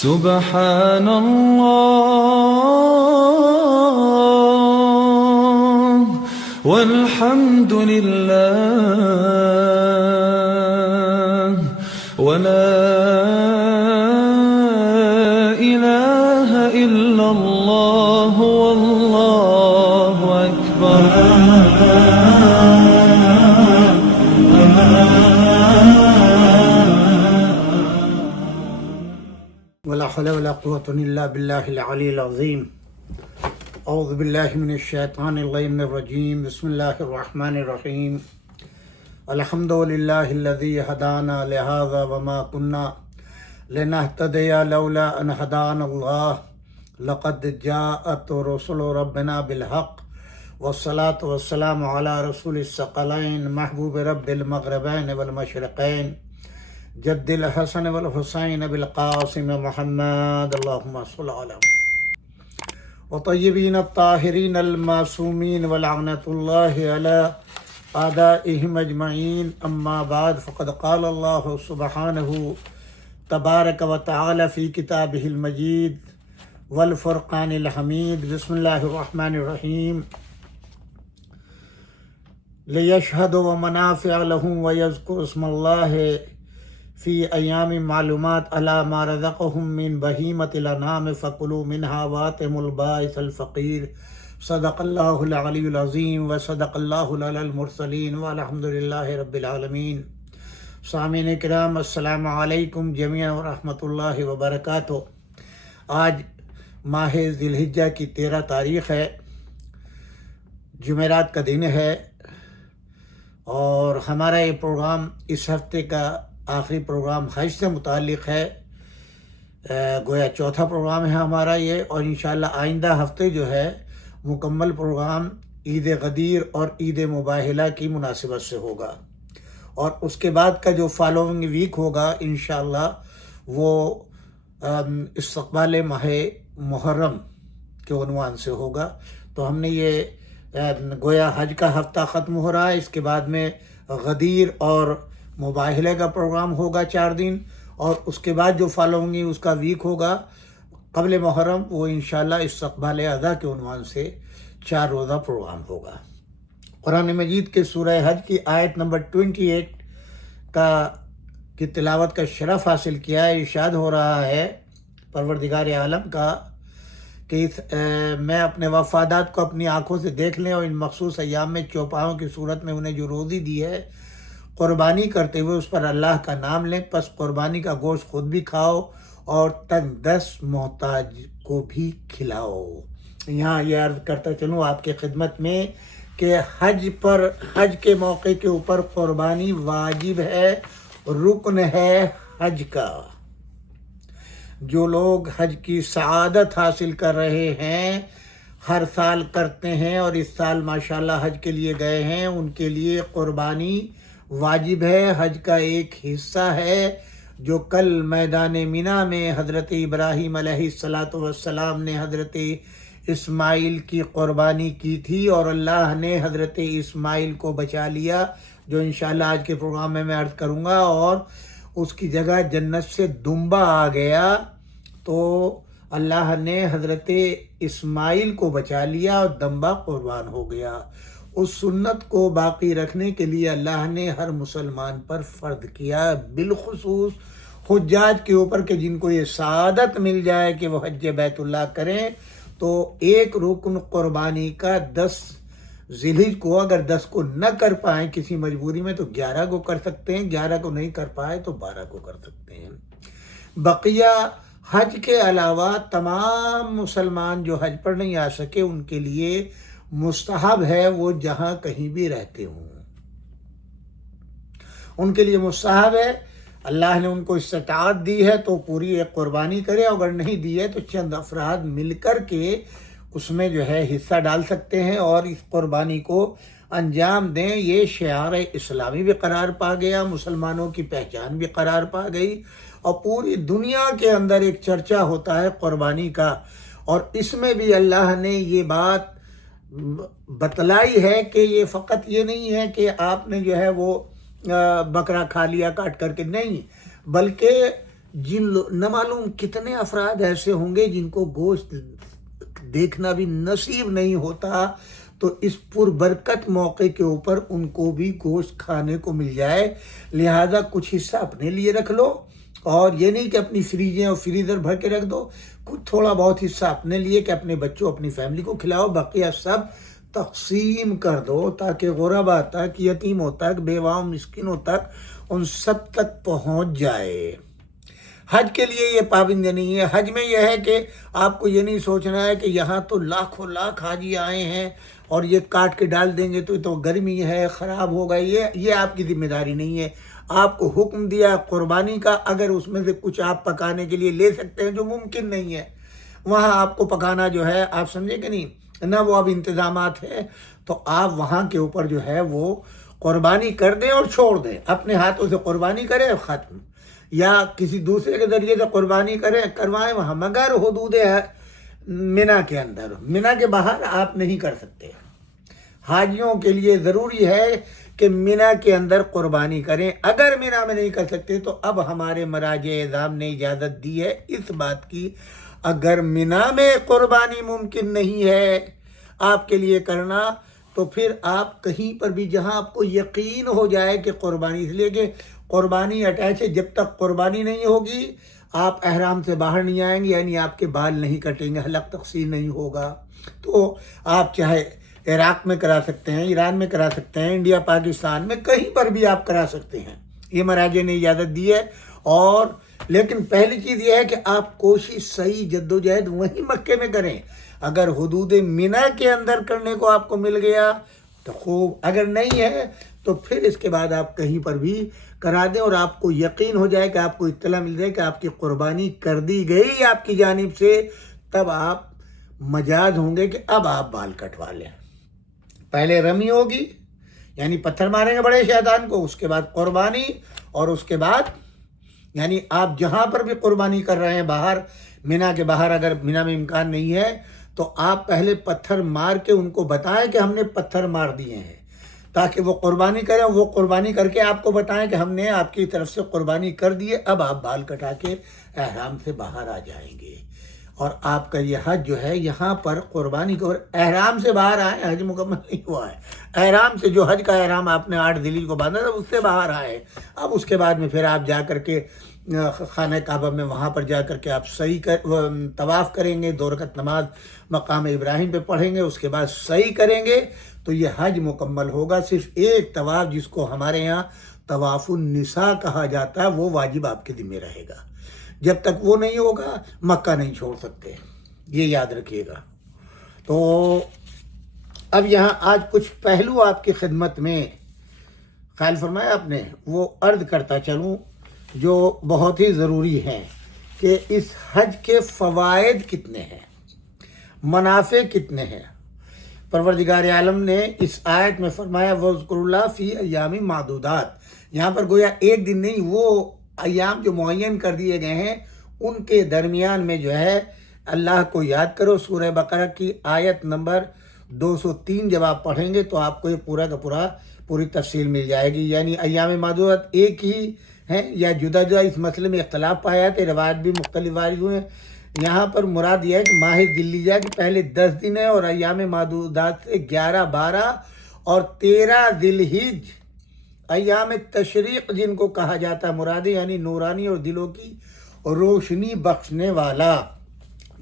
سبحان الله والحمد لله ولا إله إلا الله والله أكبر. ولا حول ولا قوة إلا بالله العلي العظيم. أعوذ بالله من الشيطان اللعين الرجيم. بسم الله الرحمن الرحيم. الحمد لله الذي هدانا لهذا وما كنا لنهتدي لولا أن هدانا الله لقد جاءت رسل ربنا بالحق والصلاة والسلام على رسول الثقلين محبوب رب المغربين والمشرقين جد الحسن والحسين بالقاسم محمد اللهم صل على وطيبين الطاهرين المعصومين ولعنة الله على أعدائهم أجمعين. أما بعد فقد قال الله سبحانه تبارك وتعالى في كتابه المجيد والفرقان الحميد. بسم الله الرحمن الرحيم. ليشهدوا منافع لهم ويذكروا اسم الله فی ایام معلومات علی ما رزقهم من بہیمۃ الانعام فکلوا منها وآتموا البائس الفقیر. صدق اللہ العلی العظیم و صدق اللہ العلی المرسلین والحمد للہ رب العالمین. سامعین کرام السلام علیکم جمیعا ورحمۃ اللہ وبرکاتہ. آج ماہ ذی الحجہ کی 13 تاریخ ہے، جمعرات کا دن ہے، اور ہمارا یہ پروگرام اس ہفتے کا آخری پروگرام حج سے متعلق ہے. گویا چوتھا پروگرام ہے ہمارا یہ، اور انشاءاللہ آئندہ ہفتے جو ہے مکمل پروگرام عید غدیر اور عید مباہلہ کی مناسبت سے ہوگا، اور اس کے بعد کا جو فالوونگ ویک ہوگا انشاءاللہ وہ استقبال ماہ محرم کے عنوان سے ہوگا. تو ہم نے یہ گویا حج کا ہفتہ ختم ہو رہا ہے، اس کے بعد میں غدیر اور مباہلے کا پروگرام ہوگا 4 دن، اور اس کے بعد جو فالو ہوں گی اس کا ویک ہوگا قبل محرم، وہ انشاءاللہ استقبال اضحیٰ کے عنوان سے 4 روزہ پروگرام ہوگا. قرآن مجید کے سورہ حج کی آیت نمبر 28 کی تلاوت کا شرف حاصل کیا ہے. ارشاد ہو رہا ہے پروردگار عالم کا کہ میں اپنے وفادات کو اپنی آنکھوں سے دیکھ لیں، اور ان مخصوص ایام میں چوپاہوں کی صورت میں انہیں جو روزی دی ہے قربانی کرتے ہوئے اس پر اللہ کا نام لیں، پس قربانی کا گوشت خود بھی کھاؤ اور تنگ دست محتاج کو بھی کھلاؤ. یہاں یہ عرض کرتا چلوں آپ کے خدمت میں کہ حج کے موقع کے اوپر قربانی واجب ہے، رکن ہے حج کا. جو لوگ حج کی سعادت حاصل کر رہے ہیں، ہر سال کرتے ہیں، اور اس سال ماشاءاللہ حج کے لیے گئے ہیں، ان کے لیے قربانی واجب ہے. حج کا ایک حصہ ہے جو کل میدان مینا میں حضرت ابراہیم علیہ السلام نے حضرت اسماعیل کی قربانی کی تھی، اور اللہ نے حضرت اسماعیل کو بچا لیا، جو انشاءاللہ آج کے پروگرام میں عرض کروں گا، اور اس کی جگہ جنت سے دمبا آ گیا. تو اللہ نے حضرت اسماعیل کو بچا لیا اور دمبا قربان ہو گیا. اس سنت کو باقی رکھنے کے لیے اللہ نے ہر مسلمان پر فرض کیا، بالخصوص حجاج کے اوپر، کہ جن کو یہ سعادت مل جائے کہ وہ حج بیت اللہ کریں، تو ایک رکن قربانی کا 10 ذی الحجہ کو اگر 10 کو نہ کر پائیں کسی مجبوری میں تو 11 کو کر سکتے ہیں، 11 کو نہیں کر پائے تو 12 کو کر سکتے ہیں. بقیہ حج کے علاوہ تمام مسلمان جو حج پر نہیں آ سکے ان کے لیے مستحب ہے وہ جہاں کہیں بھی رہتے ہوں، ان کے لیے مستحب ہے. اللہ نے ان کو استطاعت دی ہے تو پوری ایک قربانی کرے، اگر نہیں دی ہے تو چند افراد مل کر کے اس میں جو ہے حصہ ڈال سکتے ہیں اور اس قربانی کو انجام دیں. یہ شعار اسلامی بھی قرار پا گیا، مسلمانوں کی پہچان بھی قرار پا گئی، اور پوری دنیا کے اندر ایک چرچا ہوتا ہے قربانی کا. اور اس میں بھی اللہ نے یہ بات بتلائی ہے کہ یہ فقط یہ نہیں ہے کہ آپ نے جو ہے وہ بکرا کھا لیا کاٹ کر کے، نہیں، بلکہ نہ معلوم کتنے افراد ایسے ہوں گے جن کو گوشت دیکھنا بھی نصیب نہیں ہوتا، تو اس پربرکت موقع کے اوپر ان کو بھی گوشت کھانے کو مل جائے۔ لہذا کچھ حصہ اپنے لیے رکھ لو، اور یہ نہیں کہ اپنی فریجیں اور فریزر بھر کے رکھ دو، کچھ تھوڑا بہت حصہ اپنے لیے کہ اپنے بچوں اپنی فیملی کو کھلاؤ، بقیہ سب تقسیم کر دو تاکہ غربا تک، یتیموں تک، بیواؤں مسکینوں تک، ان سب تک پہنچ جائے۔ حج کے لیے یہ پابندی نہیں ہے۔ حج میں یہ ہے کہ آپ کو یہ نہیں سوچنا ہے کہ یہاں تو لاکھوں لاکھ حاجی آئے ہیں اور یہ کاٹ کے ڈال دیں گے تو گرمی ہے، خراب ہوگا، یہ آپ کی ذمہ داری نہیں ہے۔ آپ کو حکم دیا قربانی کا، اگر اس میں سے کچھ آپ پکانے کے لیے لے سکتے ہیں جو ممکن نہیں ہے، وہاں آپ کو پکانا جو ہے، آپ سمجھے کہ نہیں، نہ وہ اب انتظامات ہیں، تو آپ وہاں کے اوپر جو ہے وہ قربانی کر دیں اور چھوڑ دیں، اپنے ہاتھوں سے قربانی کریں، ختم، یا کسی دوسرے کے ذریعے سے قربانی کروائیں وہاں، مگر حدود منا کے اندر، منا کے باہر آپ نہیں کر سکتے۔ حاجیوں کے لیے ضروری ہے کہ منا کے اندر قربانی کریں۔ اگر منا میں نہیں کر سکتے تو اب ہمارے مراجع اعظام نے اجازت دی ہے اس بات کی، اگر منا میں قربانی ممکن نہیں ہے آپ کے لیے کرنا، تو پھر آپ کہیں پر بھی جہاں آپ کو یقین ہو جائے کہ قربانی، اس لیے کہ قربانی اٹیچ ہے، جب تک قربانی نہیں ہوگی آپ احرام سے باہر نہیں آئیں گے، یعنی آپ کے بال نہیں کٹیں گے، حلق تقسیم نہیں ہوگا۔ تو آپ چاہے عراق میں کرا سکتے ہیں، ایران میں کرا سکتے ہیں، انڈیا پاکستان میں کہیں پر بھی آپ کرا سکتے ہیں، یہ مراجع نے اجازت دی ہے۔ اور لیکن پہلی چیز یہ ہے کہ آپ کوشش صحیح جدوجہد وہیں مکے میں کریں۔ اگر حدود منا کے اندر کرنے کو آپ کو مل گیا تو خوب، اگر نہیں ہے تو پھر اس کے بعد آپ کہیں پر بھی کرا دیں، اور آپ کو یقین ہو جائے کہ آپ کو اطلاع مل جائے کہ آپ کی قربانی کر دی گئی آپ کی جانب سے، تب آپ مجاز ہوں گے کہ اب آپ بال کٹوا لیں۔ پہلے رمی ہوگی، یعنی پتھر ماریں گے بڑے شیطان کو، اس کے بعد قربانی، اور اس کے بعد یعنی آپ جہاں پر بھی قربانی کر رہے ہیں باہر، منا کے باہر، اگر منا میں امکان نہیں ہے تو آپ پہلے پتھر مار کے ان کو بتائیں کہ ہم نے پتھر مار دیے ہیں، تاکہ وہ قربانی کریں، وہ قربانی کر کے آپ کو بتائیں کہ ہم نے آپ کی طرف سے قربانی کر دی ہے، اب آپ بال کٹا کے احرام سے باہر آ جائیں گے۔ اور آپ کا یہ حج جو ہے، یہاں پر قربانی کو احرام سے باہر آئے، حج مکمل نہیں ہوا ہے، احرام سے جو حج کا احرام آپ نے 8 ذی الحجہ کو باندھا تھا اس سے باہر آئے، اب اس کے بعد میں پھر آپ جا کر کے خانہ کعبہ میں وہاں پر جا کر کے آپ طواف کریں گے، 2 رکعت نماز مقام ابراہیم پہ پڑھیں گے، اس کے بعد سعی کریں گے تو یہ حج مکمل ہوگا۔ صرف ایک طواف جس کو ہمارے یہاں طواف النساء کہا جاتا ہے وہ واجب آپ کے ذمہ رہے گا، جب تک وہ نہیں ہوگا مکہ نہیں چھوڑ سکتے، یہ یاد رکھیے گا۔ تو اب یہاں آج کچھ پہلو آپ کی خدمت میں خیال فرمایا آپ نے، وہ عرض کرتا چلوں جو بہت ہی ضروری ہیں کہ اس حج کے فوائد کتنے ہیں، منافع کتنے ہیں۔ پروردگار عالم نے اس آیت میں فرمایا وَاذْكُرُوا اللَّهَ فِي أَيَّامٍ مَعْدُودَاتٍ، یہاں پر گویا ایک دن نہیں، وہ ایام جو معین کر دیے گئے ہیں ان کے درمیان میں جو ہے اللہ کو یاد کرو۔ سورہ بقرہ کی آیت نمبر 203 جب آپ پڑھیں گے تو آپ کو یہ پورا کا پوری تفصیل مل جائے گی، یعنی ایام معدودات ایک ہی ہیں یا جدا جدا، اس مسئلے میں اختلاف پایا تھے، روایت بھی مختلف وارد ہوئے ہیں۔ یہاں پر مراد یہ ہے کہ ماہ ذی الحجہ کے پہلے 10 دن ہے، اور ایام معدودات سے 11، 12 اور 13 ذی الحجہ ایام تشریق جن کو کہا جاتا ہے مراد، یعنی نورانی اور دلوں کی روشنی بخشنے والا۔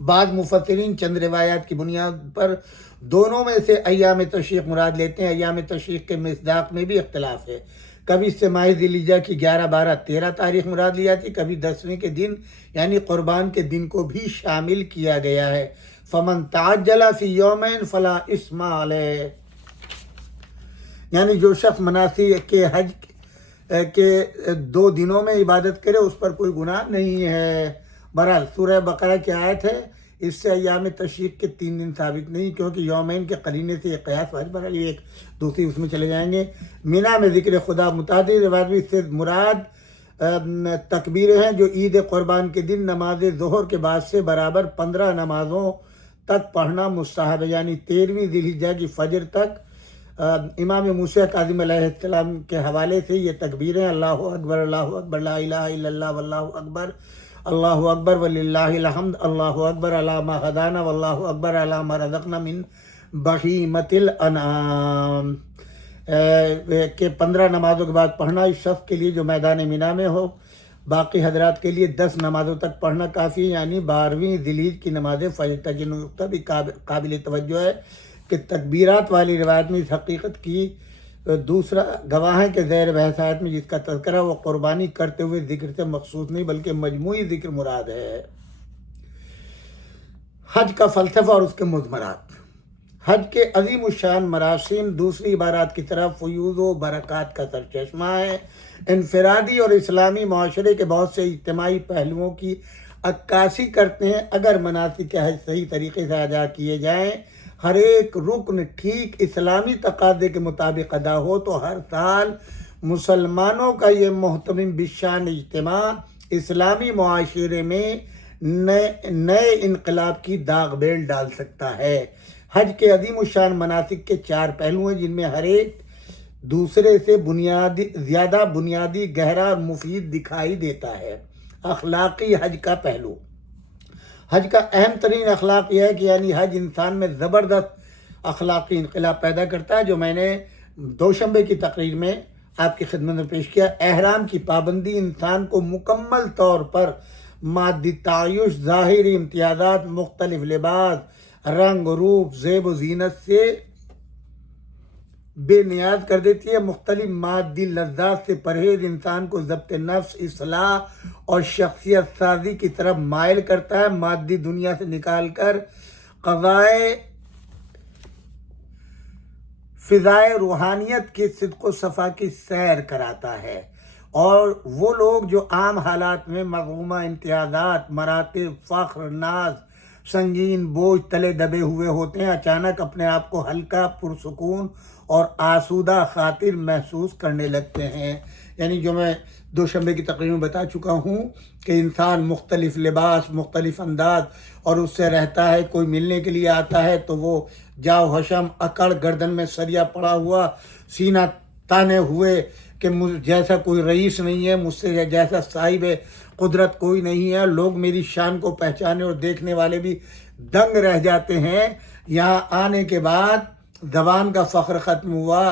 بعض مفسرین چند روایات کی بنیاد پر دونوں میں سے ایام تشریق مراد لیتے ہیں۔ ایام تشریق کے مصداق میں بھی اختلاف ہے، کبھی اس سے ماہ ذی الحجہ کی 11، 12، 13 تاریخ مراد لی جاتی، کبھی 10ویں کے دن یعنی قربان کے دن کو بھی شامل کیا گیا ہے۔ فمن تعجل فی یومین فلا اثم علیہ، یعنی جو شخص مناسک کے حج کے 2 دنوں میں عبادت کرے اس پر کوئی گناہ نہیں ہے۔ بہرحال سورہ بقرہ کی آیت ہے، اس سے ایام تشریق کے 3 دن ثابت نہیں، کیونکہ یومین کے قرینے سے یہ قیاس واجب، بہرحال یہ ایک دوسری اس میں چلے جائیں گے۔ مینا میں ذکر خدا متعدد روایت بھی، اس سے مراد تکبیریں ہیں جو عید قربان کے دن نماز ظہر کے بعد سے برابر 15 نمازوں تک پڑھنا مستحب ہے، یعنی 13ویں ذی الحجہ کی فجر تک۔ امام موسیٰ کاظم علیہ السلام کے حوالے سے یہ تکبیریں اللہ اکبر، اللہ اکبر، لا الہ الا اللہ واللہ اکبر، اللہ اکبر وللہ الحمد، اللہ اکبر علی ما ہدانا واللہ اکبر علی ما رزقنا من بہیمۃ الانعام، کہ 15 نمازوں کے بعد پڑھنا اس شخص کے لیے جو میدان مینا میں ہو۔ باقی حضرات کے لیے 10 نمازوں تک پڑھنا کافی ہے، یعنی 12ویں ذیلحج کی نماز فجر تک۔ یہ نقطہ بھی قابل توجہ ہے کہ تکبیرات والی روایت میں اس حقیقت کی دوسرا گواہ ہے کہ زیر بحث آیت میں جس کا تذکرہ وہ قربانی کرتے ہوئے ذکر سے مخصوص نہیں بلکہ مجموعی ذکر مراد ہے۔ حج کا فلسفہ اور اس کے مضمرات۔ حج کے عظیم الشان مراسم دوسری عبارات کی طرف فیوض و برکات کا سرچشمہ ہے، انفرادی اور اسلامی معاشرے کے بہت سے اجتماعی پہلوؤں کی عکاسی کرتے ہیں۔ اگر مناسک حج صحیح طریقے سے ادا کیے جائیں، ہر ایک رکن ٹھیک اسلامی تقاضے کے مطابق ادا ہو تو ہر سال مسلمانوں کا یہ محترم بالشان اجتماع اسلامی معاشرے میں نئے انقلاب کی داغ بیل ڈال سکتا ہے۔ حج کے عظیم الشان مناسک کے 4 پہلو ہیں جن میں ہر ایک دوسرے سے زیادہ بنیادی، گہرا اور مفید دکھائی دیتا ہے۔ اخلاقی حج کا پہلو۔ حج کا اہم ترین اخلاق یہ ہے کہ یعنی حج انسان میں زبردست اخلاقی انقلاب پیدا کرتا ہے، جو میں نے دوشنبے کی تقریر میں آپ کی خدمت میں پیش کیا۔ احرام کی پابندی انسان کو مکمل طور پر مادی تعیش، ظاہری امتیازات، مختلف لباس، رنگ روپ، زیب و زینت سے بے نیاز کر دیتی ہے۔ مختلف مادی لذات سے پرہیز انسان کو ضبط نفس، اصلاح اور شخصیت سازی کی طرف مائل کرتا ہے۔ مادی دنیا سے نکال کر فضائے روحانیت کی صدق و صفا کی سیر کراتا ہے، اور وہ لوگ جو عام حالات میں مغمومہ امتیازات، مراتب، فخر، ناز، سنگین بوجھ تلے دبے ہوئے ہوتے ہیں، اچانک اپنے آپ کو ہلکا، پرسکون اور آسودہ خاطر محسوس کرنے لگتے ہیں۔ یعنی جو میں دوشنبے کی تقریر میں بتا چکا ہوں کہ انسان مختلف لباس، مختلف انداز اور اس سے رہتا ہے، کوئی ملنے کے لیے آتا ہے تو وہ جاؤ حشم، اکڑ، گردن میں سریا پڑا ہوا، سینہ تانے ہوئے کہ جیسا کوئی رئیس نہیں ہے، مجھ سے جیسا صاحب قدرت کوئی نہیں ہے، لوگ میری شان کو پہچانے اور دیکھنے والے بھی دنگ رہ جاتے ہیں۔ یہاں آنے کے بعد زبان کا فخر ختم ہوا،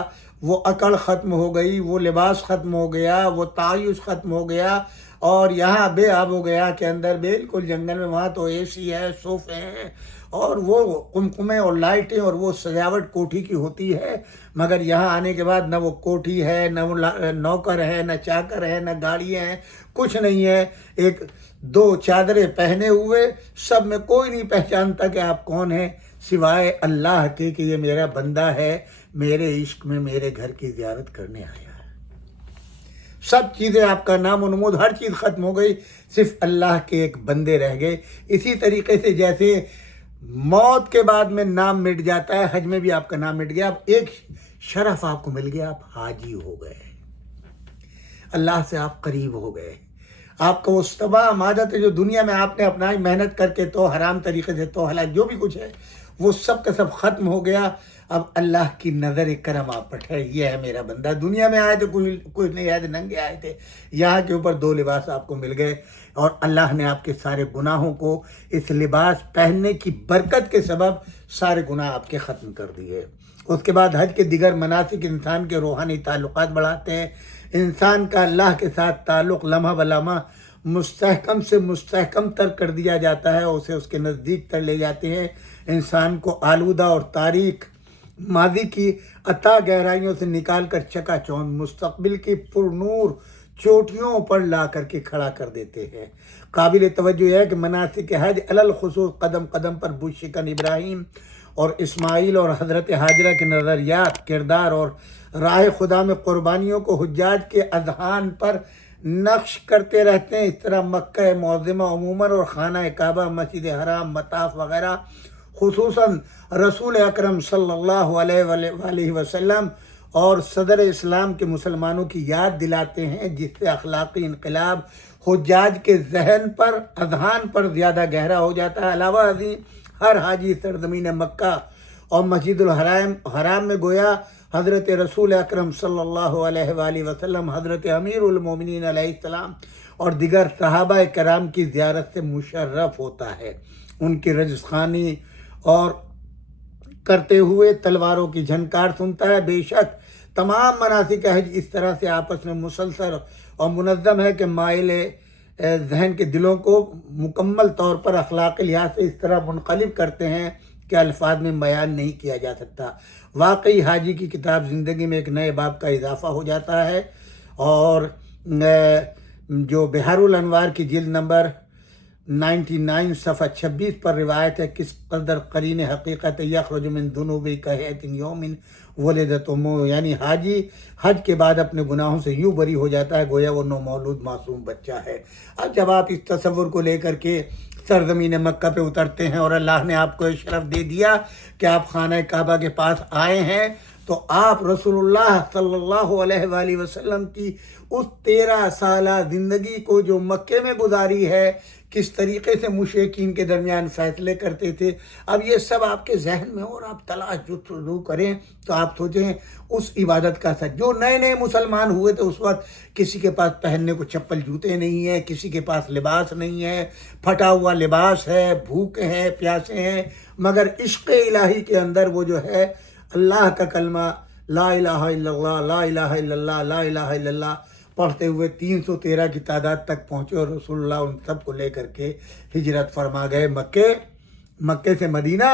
وہ اکڑ ختم ہو گئی، وہ لباس ختم ہو گیا، وہ تعیش ختم ہو گیا، اور یہاں بے آب ہو گیا کہ اندر بالکل جنگل میں وہاں تو اے سی ہے، صوفے ہیں، اور وہ قمقمے اور لائٹیں اور وہ سجاوٹ کوٹھی کی ہوتی ہے، مگر یہاں آنے کے بعد نہ وہ کوٹھی ہے، نہ وہ نوکر ہے، نہ چاکر ہے، نہ گاڑیاں ہیں، کچھ نہیں ہے۔ ایک 2 چادریں پہنے ہوئے، سب میں کوئی نہیں پہچانتا کہ آپ کون ہیں سوائے اللہ کے کہ یہ میرا بندہ ہے، میرے عشق میں میرے گھر کی زیارت کرنے آیا ہے۔ سب چیزیں، آپ کا نام و نمود، ہر چیز ختم ہو گئی، صرف اللہ کے ایک بندے رہ گئے۔ اسی طریقے سے جیسے موت کے بعد میں نام مٹ جاتا ہے، حج میں بھی آپ کا نام مٹ گیا، اب ایک شرف آپ کو مل گیا، آپ حاجی ہو گئے، اللہ سے آپ قریب ہو گئے۔ آپ کا وہ تمام عادت ہے جو دنیا میں آپ نے اپنائی، محنت کر کے تو حرام طریقے سے تو حلال جو بھی کچھ ہے وہ سب کا سب ختم ہو گیا۔ اب اللہ کی نظر کرم آپ پر ہے، یہ ہے میرا بندہ۔ دنیا میں آئے تو کوئی نہیں آئے تھے، ننگے آئے تھے، یہاں کے اوپر 2 لباس آپ کو مل گئے، اور اللہ نے آپ کے سارے گناہوں کو اس لباس پہننے کی برکت کے سبب سارے گناہ آپ کے ختم کر دیے۔ اس کے بعد حج کے دیگر مناسک انسان کے روحانی تعلقات بڑھاتے ہیں۔ انسان کا اللہ کے ساتھ تعلق لمحہ بلمحہ مستحکم سے مستحکم تر کر دیا جاتا ہے، اسے اس کے نزدیک تر لے جاتے ہیں۔ انسان کو آلودہ اور تاریک ماضی کی عطا گہرائیوں سے نکال کر چکا چوند مستقبل کی پر نور چوٹیوں پر لا کر کے کھڑا کر دیتے ہیں۔ قابل توجہ ہے کہ مناسک حج علل خصوص قدم قدم پر بت شکن ابراہیم اور اسماعیل اور حضرت ہاجرہ کے نظریات، کردار اور راہ خدا میں قربانیوں کو حجاج کے اذہان پر نقش کرتے رہتے ہیں۔ اس طرح مکہ معظمہ عموماً اور خانہ کعبہ، مسجد حرام، مطاف وغیرہ خصوصاً رسول اکرم صلی اللہ علیہ وآلہ وسلم اور صدر اسلام کے مسلمانوں کی یاد دلاتے ہیں، جس سے اخلاقی انقلاب حجاج کے ذہن پر، اذہان پر زیادہ گہرا ہو جاتا ہے۔ علاوہ ازیں ہر حاجی سرزمین مکہ اور مسجد الحرام میں گویا حضرت رسول اکرم صلی اللہ علیہ وآلہ وسلم، حضرت امیر المومنین علیہ السلام اور دیگر صحابہ کرام کی زیارت سے مشرف ہوتا ہے، ان کی رجسخانی اور کرتے ہوئے تلواروں کی جھنکار سنتا ہے۔ بے شک تمام مناسک حج اس طرح سے آپس میں مسلسل اور منظم ہے کہ مائل ذہن کے دلوں کو مکمل طور پر اخلاقی لحاظ سے اس طرح منقلب کرتے ہیں کہ الفاظ میں بیان نہیں کیا جا سکتا۔ واقعی حاجی کی کتاب زندگی میں ایک نئے باب کا اضافہ ہو جاتا ہے، اور جو بحار الانوار کی جلد نمبر 99 صفحہ 26 پر روایت ہے، کس قدر قرین حقیقت یخرج من ذنوب کہیت یوم ولدت امہ، یعنی حاجی حج کے بعد اپنے گناہوں سے یوں بری ہو جاتا ہے گویا وہ نومولود معصوم بچہ ہے۔ اب جب آپ اس تصور کو لے کر کے سرزمین مکہ پہ اترتے ہیں اور اللہ نے آپ کو یہ شرف دے دیا کہ آپ خانہ کعبہ کے پاس آئے ہیں، تو آپ رسول اللہ صلی اللہ علیہ وآلہ وسلم کی اس 13 سالہ زندگی کو جو مکے میں گزاری ہے، کس طریقے سے مشرکین کے درمیان فیصلے کرتے تھے، اب یہ سب آپ کے ذہن میں اور آپ تلاش جستجو کریں تو آپ سوچیں اس عبادت کا سچ۔ جو نئے نئے مسلمان ہوئے تھے اس وقت کسی کے پاس پہننے کو چپل جوتے نہیں ہیں، کسی کے پاس لباس نہیں ہے، پھٹا ہوا لباس ہے، بھوکے ہیں، پیاسے ہیں، مگر عشق الہی کے اندر وہ جو ہے اللہ کا کلمہ لا الہ الا اللہ، لا الہ الا اللہ، لا الہ الا اللہ پڑھتے ہوئے 313 کی تعداد تک پہنچے، اور رسول اللہ ان سب کو لے کر کے ہجرت فرما گئے مکے سے مدینہ۔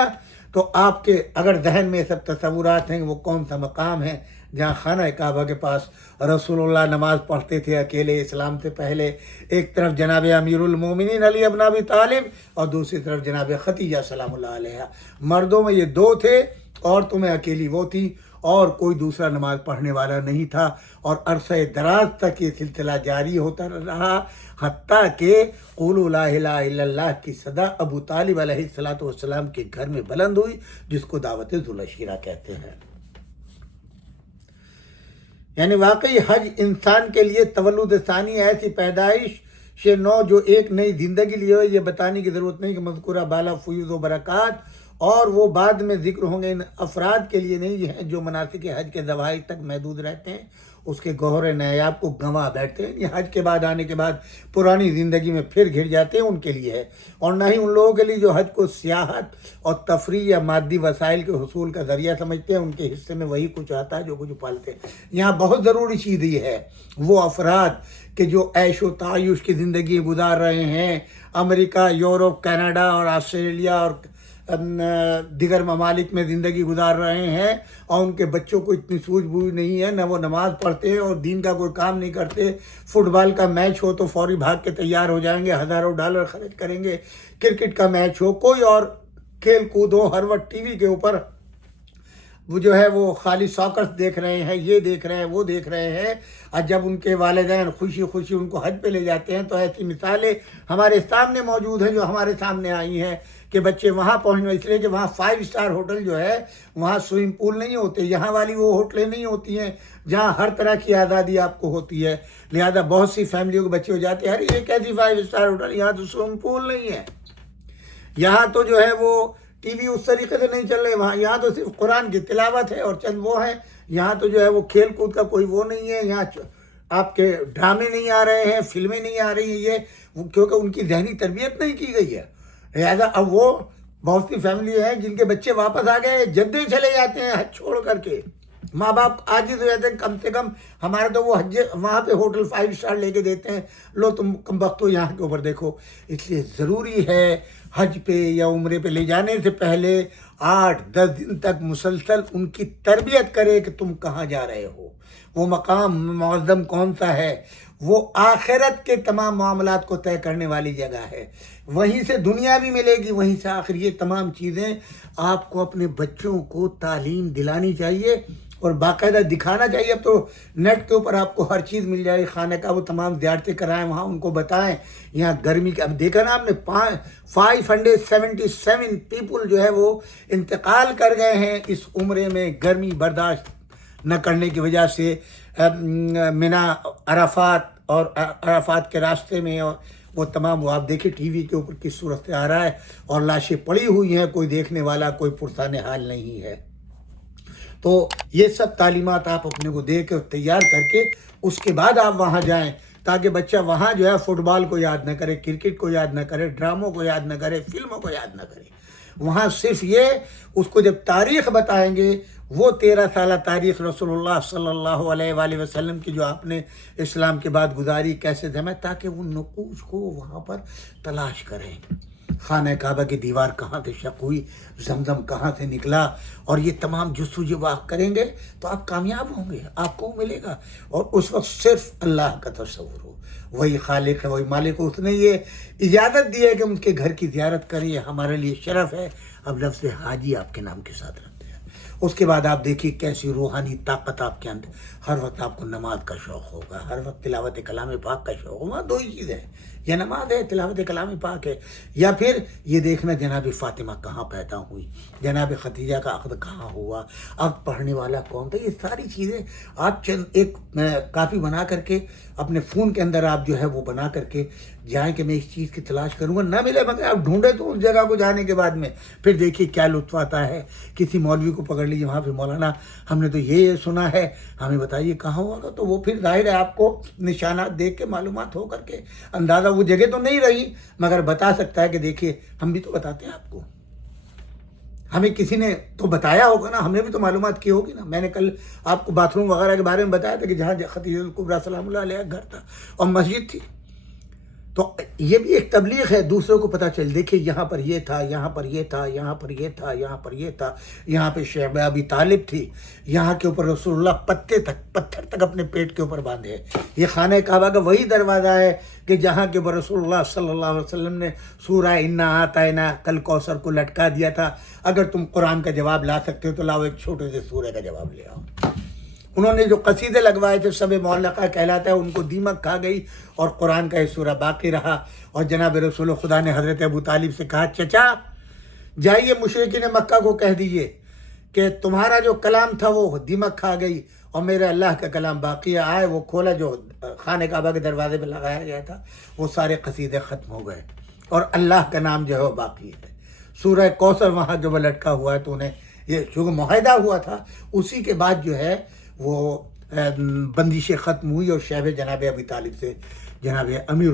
تو آپ کے اگر ذہن میں سب تصورات ہیں، وہ کون سا مقام ہے جہاں خانہ کعبہ کے پاس رسول اللہ نماز پڑھتے تھے اکیلے اسلام سے پہلے، ایک طرف جناب امیر المومنین علی ابن ابی طالب اور دوسری طرف جناب خدیجہ سلام اللہ علیہ۔ مردوں میں یہ 2 تھے، عورتوں میں اکیلی وہ تھی، اور کوئی دوسرا نماز پڑھنے والا نہیں تھا، اور عرصہ دراز تک یہ سلسلہ جاری ہوتا رہا، حتیٰ کہ قولوا لا الہ الا اللہ کی صدا ابو طالب علیہ السلام کے گھر میں بلند ہوئی، جس کو دعوت ذوالعشیرہ کہتے ہیں۔ یعنی واقعی حج انسان کے لیے تولد ثانی، ایسی پیدائش نو جو ایک نئی زندگی لیے ہوئے۔ یہ بتانے کی ضرورت نہیں کہ مذکورہ بالا فیوز و برکات اور وہ بعد میں ذکر ہوں گے ان افراد کے لیے نہیں ہیں جو مناسک حج کے ذوائح تک محدود رہتے ہیں، اس کے گوہر نیاب کو گنوا بیٹھتے ہیں، یہ حج کے بعد آنے کے بعد پرانی زندگی میں پھر گھر جاتے ہیں، ان کے لیے ہے، اور نہ ہی ان لوگوں کے لیے جو حج کو سیاحت اور تفریح یا مادی وسائل کے حصول کا ذریعہ سمجھتے ہیں، ان کے حصے میں وہی کچھ آتا ہے جو کچھ پالتے ہیں۔ یہاں بہت ضروری چیز یہ ہے، وہ افراد کہ جو عیش و تعیش کی زندگی گزار رہے ہیں، امریکہ، یورپ، کینیڈا اور آسٹریلیا اور دیگر ممالک میں زندگی گزار رہے ہیں، اور ان کے بچوں کو اتنی سوجھ بوجھ نہیں ہے، نہ وہ نماز پڑھتے ہیں اور دین کا کوئی کام نہیں کرتے، فٹ بال کا میچ ہو تو فوری بھاگ کے تیار ہو جائیں گے، ہزاروں ڈالر خرچ کریں گے، کرکٹ کا میچ ہو، کوئی اور کھیل کود ہو، ہر وقت ٹی وی کے اوپر وہ جو ہے وہ خالی ساکرز دیکھ رہے ہیں، یہ دیکھ رہے ہیں، وہ دیکھ رہے ہیں، اور جب ان کے والدین خوشی خوشی ان کو حج پہ لے جاتے ہیں تو ایسی مثالیں ہمارے سامنے موجود ہیں جو ہمارے سامنے آئی ہیں کہ بچے وہاں پہنچے، اس لیے کہ وہاں 5 اسٹار ہوٹل جو ہے وہاں سوئمنگ پول نہیں ہوتے، یہاں والی وہ ہوٹلیں نہیں ہوتی ہیں جہاں ہر طرح کی آزادی آپ کو ہوتی ہے، لہذا بہت سی فیملیوں کے بچے ہو جاتے ہیں، ارے یہ کیسی 5 اسٹار ہوٹل، یہاں تو سوئمنگ پول نہیں ہے، یہاں تو جو ہے وہ ٹی وی اس طریقے سے نہیں چل رہے، وہاں یہاں تو صرف قرآن کی تلاوت ہے اور چند وہ ہیں، یہاں تو جو ہے وہ کھیل کود کا کوئی وہ نہیں ہے، یہاں آپ کے ڈرامے نہیں آ رہے ہیں، فلمیں نہیں آ رہی ہیں، یہ کیونکہ ان کی ذہنی تربیت نہیں کی گئی ہے، لہٰذا اب وہ بہت سی فیملی ہیں جن کے بچے واپس آ گئے، جدے چلے جاتے ہیں حج چھوڑ کر کے، ماں باپ عاجز ہو جاتے ہیں، کم سے کم ہمارے تو وہ حج وہاں پہ ہوٹل 5 اسٹار لے کے دیتے ہیں، لو تم کم بختو یہاں کے اوپر دیکھو، اس لیے ضروری ہے حج پہ یا عمرے پہ لے جانے سے پہلے 8-10 دن تک مسلسل ان کی تربیت کرے کہ تم کہاں جا رہے ہو، وہ مقام معظم کون سا ہے، وہ آخرت کے تمام معاملات کو طے کرنے والی جگہ ہے، وہیں سے دنیا بھی ملے گی، وہیں سے آخر، یہ تمام چیزیں آپ کو اپنے بچوں کو تعلیم دلانی چاہیے اور باقاعدہ دکھانا چاہیے۔ اب تو نیٹ کے اوپر آپ کو ہر چیز مل جائے، خانہ کا وہ تمام زیارتیں کرائیں، وہاں ان کو بتائیں، یہاں گرمی کا اب دیکھا نا آپ نے 577 پیپل جو ہے وہ انتقال کر گئے ہیں اس عمرے میں گرمی برداشت نہ کرنے کی وجہ سے، منا عرفات اور عرفات کے راستے میں، اور وہ تمام وہ آپ دیکھیں ٹی وی کے اوپر کس صورت سے آ رہا ہے، اور لاشیں پڑی ہوئی ہیں، کوئی دیکھنے والا، کوئی پرسان حال نہیں ہے۔ تو یہ سب تعلیمات آپ اپنے کو دے کے تیار کر کے اس کے بعد آپ وہاں جائیں، تاکہ بچہ وہاں جو ہے فٹ بال کو یاد نہ کرے، کرکٹ کو یاد نہ کرے، ڈراموں کو یاد نہ کرے، فلموں کو یاد نہ کرے. وہاں صرف یہ اس کو جب تاریخ بتائیں گے، وہ 13 سالہ تاریخ رسول اللہ صلی اللہ علیہ وآلہ وسلم کی جو آپ نے اسلام کے بعد گزاری کیسے جمع، تاکہ وہ نقوش کو وہاں پر تلاش کریں. خانہ کعبہ کی دیوار کہاں سے شق ہوئی، زمزم کہاں سے نکلا، اور یہ تمام جستجو آپ کریں گے تو آپ کامیاب ہوں گے، آپ کو ملے گا. اور اس وقت صرف اللہ کا تصور ہو، وہی خالق ہے، وہی مالک ہے. اس نے یہ اجازت دی ہے کہ ان کے گھر کی زیارت کریں، یہ ہمارے لیے شرف ہے. اب لفظ حاجی آپ کے نام کے ساتھ رکھتے ہیں. اس کے بعد آپ دیکھیے کیسی روحانی طاقت آپ کے اندر، ہر وقت آپ کو نماز کا شوق ہوگا، ہر وقت تلاوت کلام پاک کا شوق ہوگا. دو ہی چیزیں ہیں، یا نماز ہے، تلاوت کلام پاک ہے، یا پھر یہ دیکھنا جناب فاطمہ کہاں پیدا ہوئی، جناب خدیجہ کا عقد کہاں ہوا، عقد پڑھنے والا کون تھا. یہ ساری چیزیں آپ چند ایک کاپی بنا کر کے اپنے فون کے اندر آپ جو ہے وہ بنا کر کے جائیں کہ میں اس چیز کی تلاش کروں گا. نہ ملے مگر آپ ڈھونڈے تو اس جگہ کو جانے کے بعد میں پھر دیکھیے کیا لطف آتا ہے. کسی مولوی کو پکڑ لیجیے وہاں پہ، مولانا ہم نے تو یہ سنا ہے، ہمیں بتائیے کہاں ہوا. تو وہ پھر ظاہر ہے آپ کو نشانات دیکھ کے معلومات ہو کر کے اندازہ، وہ جگہ تو نہیں رہی مگر بتا سکتا ہے کہ دیکھیے ہم بھی تو بتاتے ہیں آپ کو، ہمیں کسی نے تو بتایا ہوگا نا، ہم نے بھی تو معلومات کی ہوگی نا. میں نے کل آپ کو باتھ روم وغیرہ کے بارے میں بتایا تھا کہ جہاں خدیجہ الکبریٰ سلام اللہ علیہ گھر تھا اور مسجد تھی. تو یہ بھی ایک تبلیغ ہے، دوسروں کو پتہ چل. دیکھیے یہاں پر یہ تھا، یہاں پر یہ تھا، یہاں پر یہ تھا، یہاں پر یہ تھا، یہاں پہ شیخ ابی طالب تھی، یہاں کے اوپر رسول اللہ پتھر تک اپنے پیٹ کے اوپر باندھے. یہ خانہ کعبہ کا وہی دروازہ ہے کہ جہاں کے اوپر رسول اللہ صلی اللہ علیہ وسلم نے سورہ انا اعطیناک کل کوثر کو لٹکا دیا تھا. اگر تم قرآن کا جواب لا سکتے ہو تو لاؤ ایک چھوٹے سے سورہ کا جواب لے آؤ. انہوں نے جو قصیدے لگوائے تھے شب معلقہ کہلاتا ہے، ان کو دیمک کھا گئی اور قرآن کا یہ سورہ باقی رہا. اور جناب رسول خدا نے حضرت ابو طالب سے کہا چچا جائیے مشرکین مکہ کو کہہ دیجئے کہ تمہارا جو کلام تھا وہ دیمک کھا گئی اور میرا اللہ کا کلام باقی آئے. وہ کھولا جو خانہ کعبہ کے دروازے پہ لگایا گیا تھا، وہ سارے قصیدے ختم ہو گئے اور اللہ کا نام جو ہے وہ باقی ہے. سورہ کوثر وہاں جو لٹکا ہوا ہے، تو انہیں یہ جو معاہدہ ہوا تھا اسی کے بعد جو ہے وہ بندشیں ختم ہوئی اور شہب جناب ابی طالب سے جناب امیر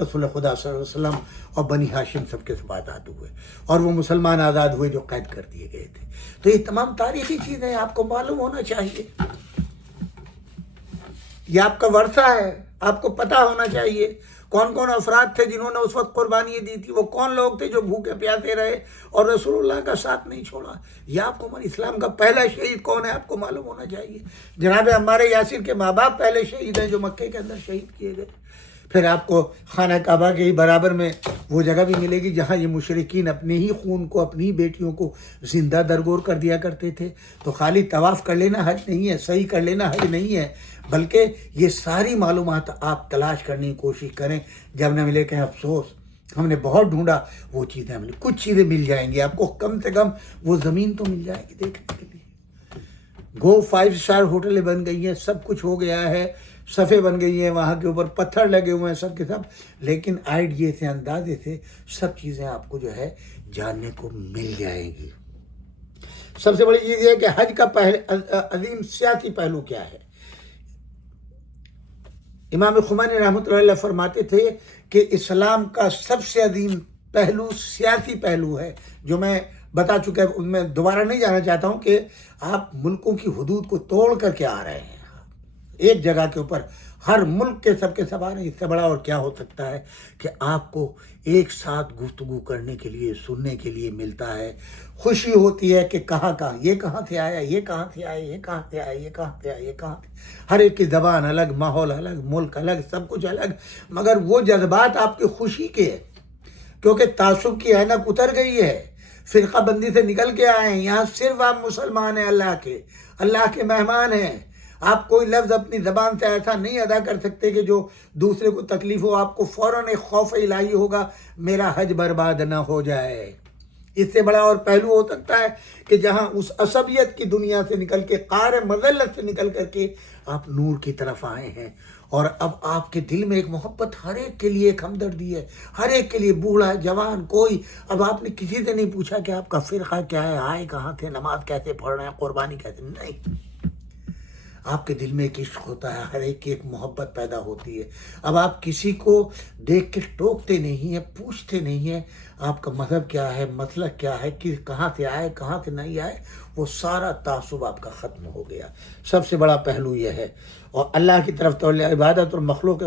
رسول خدا صلی اللہ علیہ وسلم اور بنی ہاشم سب کے ساتھ آزاد ہوئے اور وہ مسلمان آزاد ہوئے جو قید کر دیے گئے تھے. تو یہ تمام تاریخی چیزیں آپ کو معلوم ہونا چاہیے، یہ آپ کا ورثہ ہے، آپ کو پتہ ہونا چاہیے کون کون افراد تھے جنہوں نے اس وقت قربانیاں دی تھی، وہ کون لوگ تھے جو بھوکے پیاسے رہے اور رسول اللہ کا ساتھ نہیں چھوڑا. یہ آپ کو اسلام کا پہلا شہید کون ہے آپ کو معلوم ہونا چاہیے. جناب عمار یاسر کے ماں باپ پہلے شہید ہیں جو مکے کے اندر شہید کیے گئے. پھر آپ کو خانہ کعبہ کے ہی برابر میں وہ جگہ بھی ملے گی جہاں یہ مشرکین اپنے ہی خون کو، اپنی ہی بیٹیوں کو زندہ درگور کر دیا کرتے تھے. تو خالی طواف کر لینا حج نہیں ہے، صحیح کر لینا حج نہیں ہے، بلکہ یہ ساری معلومات آپ تلاش کرنے کی کوشش کریں. جب نہ ملے کہ افسوس ہم نے بہت ڈھونڈا، وہ چیزیں ہم نے، کچھ چیزیں مل جائیں گی آپ کو، کم سے کم وہ زمین تو مل جائے گی دیکھنے کے لیے. گو 5 اسٹار ہوٹلیں بن گئی ہیں، سب کچھ ہو گیا ہے، صفے بن گئی ہیں، وہاں کے اوپر پتھر لگے ہوئے ہیں سب کے سب، لیکن آئیڈیے سے، اندازے سے سب چیزیں آپ کو جو ہے جاننے کو مل جائیں گی. سب سے بڑی چیز یہ ہے کہ حج کا عظیم سیاسی پہلو کیا ہے. امام خمینی رحمۃ اللہ علیہ فرماتے تھے کہ اسلام کا سب سے عظیم پہلو سیاسی پہلو ہے، جو میں بتا چکا ہے، میں دوبارہ نہیں جانا چاہتا ہوں کہ آپ ملکوں کی حدود کو توڑ کر کے آ رہے ہیں ایک جگہ کے اوپر، ہر ملک کے سب آ رہے ہیں. اس سے بڑا اور کیا ہو سکتا ہے کہ آپ کو ایک ساتھ گفتگو کرنے کے لیے، سننے کے لیے ملتا ہے. خوشی ہوتی ہے کہ کہاں یہ کہاں سے آیا، یہ کہاں سے آیا، یہ کہاں سے آیا، یہ کہاں سے آیا، یہ کہاں سے. ہر ایک کی زبان الگ، ماحول الگ، ملک الگ، سب کچھ الگ، مگر وہ جذبات آپ کی خوشی کے ہیں کیونکہ تعصب کی اینک اتر گئی ہے، فرقہ بندی سے نکل کے آئے ہیں. یہاں صرف آپ مسلمان ہیں، اللہ کے مہمان ہیں. آپ کوئی لفظ اپنی زبان سے ایسا نہیں ادا کر سکتے کہ جو دوسرے کو تکلیف ہو. آپ کو فوراً ایک خوف الہی ہوگا میرا حج برباد نہ ہو جائے. اس سے بڑا اور پہلو ہو سکتا ہے کہ جہاں اس عصبیت کی دنیا سے نکل کے، قعر مذلت سے نکل کر کے آپ نور کی طرف آئے ہیں، اور اب آپ کے دل میں ایک محبت، ہر ایک کے لیے ایک ہمدردی ہے، ہر ایک کے لیے، بوڑھا جوان کوئی. اب آپ نے کسی سے نہیں پوچھا کہ آپ کا فرقہ کیا ہے، آئے کہاں تھے، نماز کیسے پڑھ رہے ہیں، قربانی کیسے، نہیں. آپ کے دل میں ایک عشق ہوتا ہے، ہر ایک کی ایک محبت پیدا ہوتی ہے۔ اب آپ کسی کو دیکھ کے ٹوکتے نہیں ہیں، پوچھتے نہیں ہیں آپ کا مذہب کیا ہے، مسلک کیا ہے، کہاں سے آئے کہاں سے نہیں آئے، وہ سارا تعصب آپ کا ختم ہو گیا۔ سب سے بڑا پہلو یہ ہے۔ اور اللہ کی طرف توجہ، عبادت اور مخلوق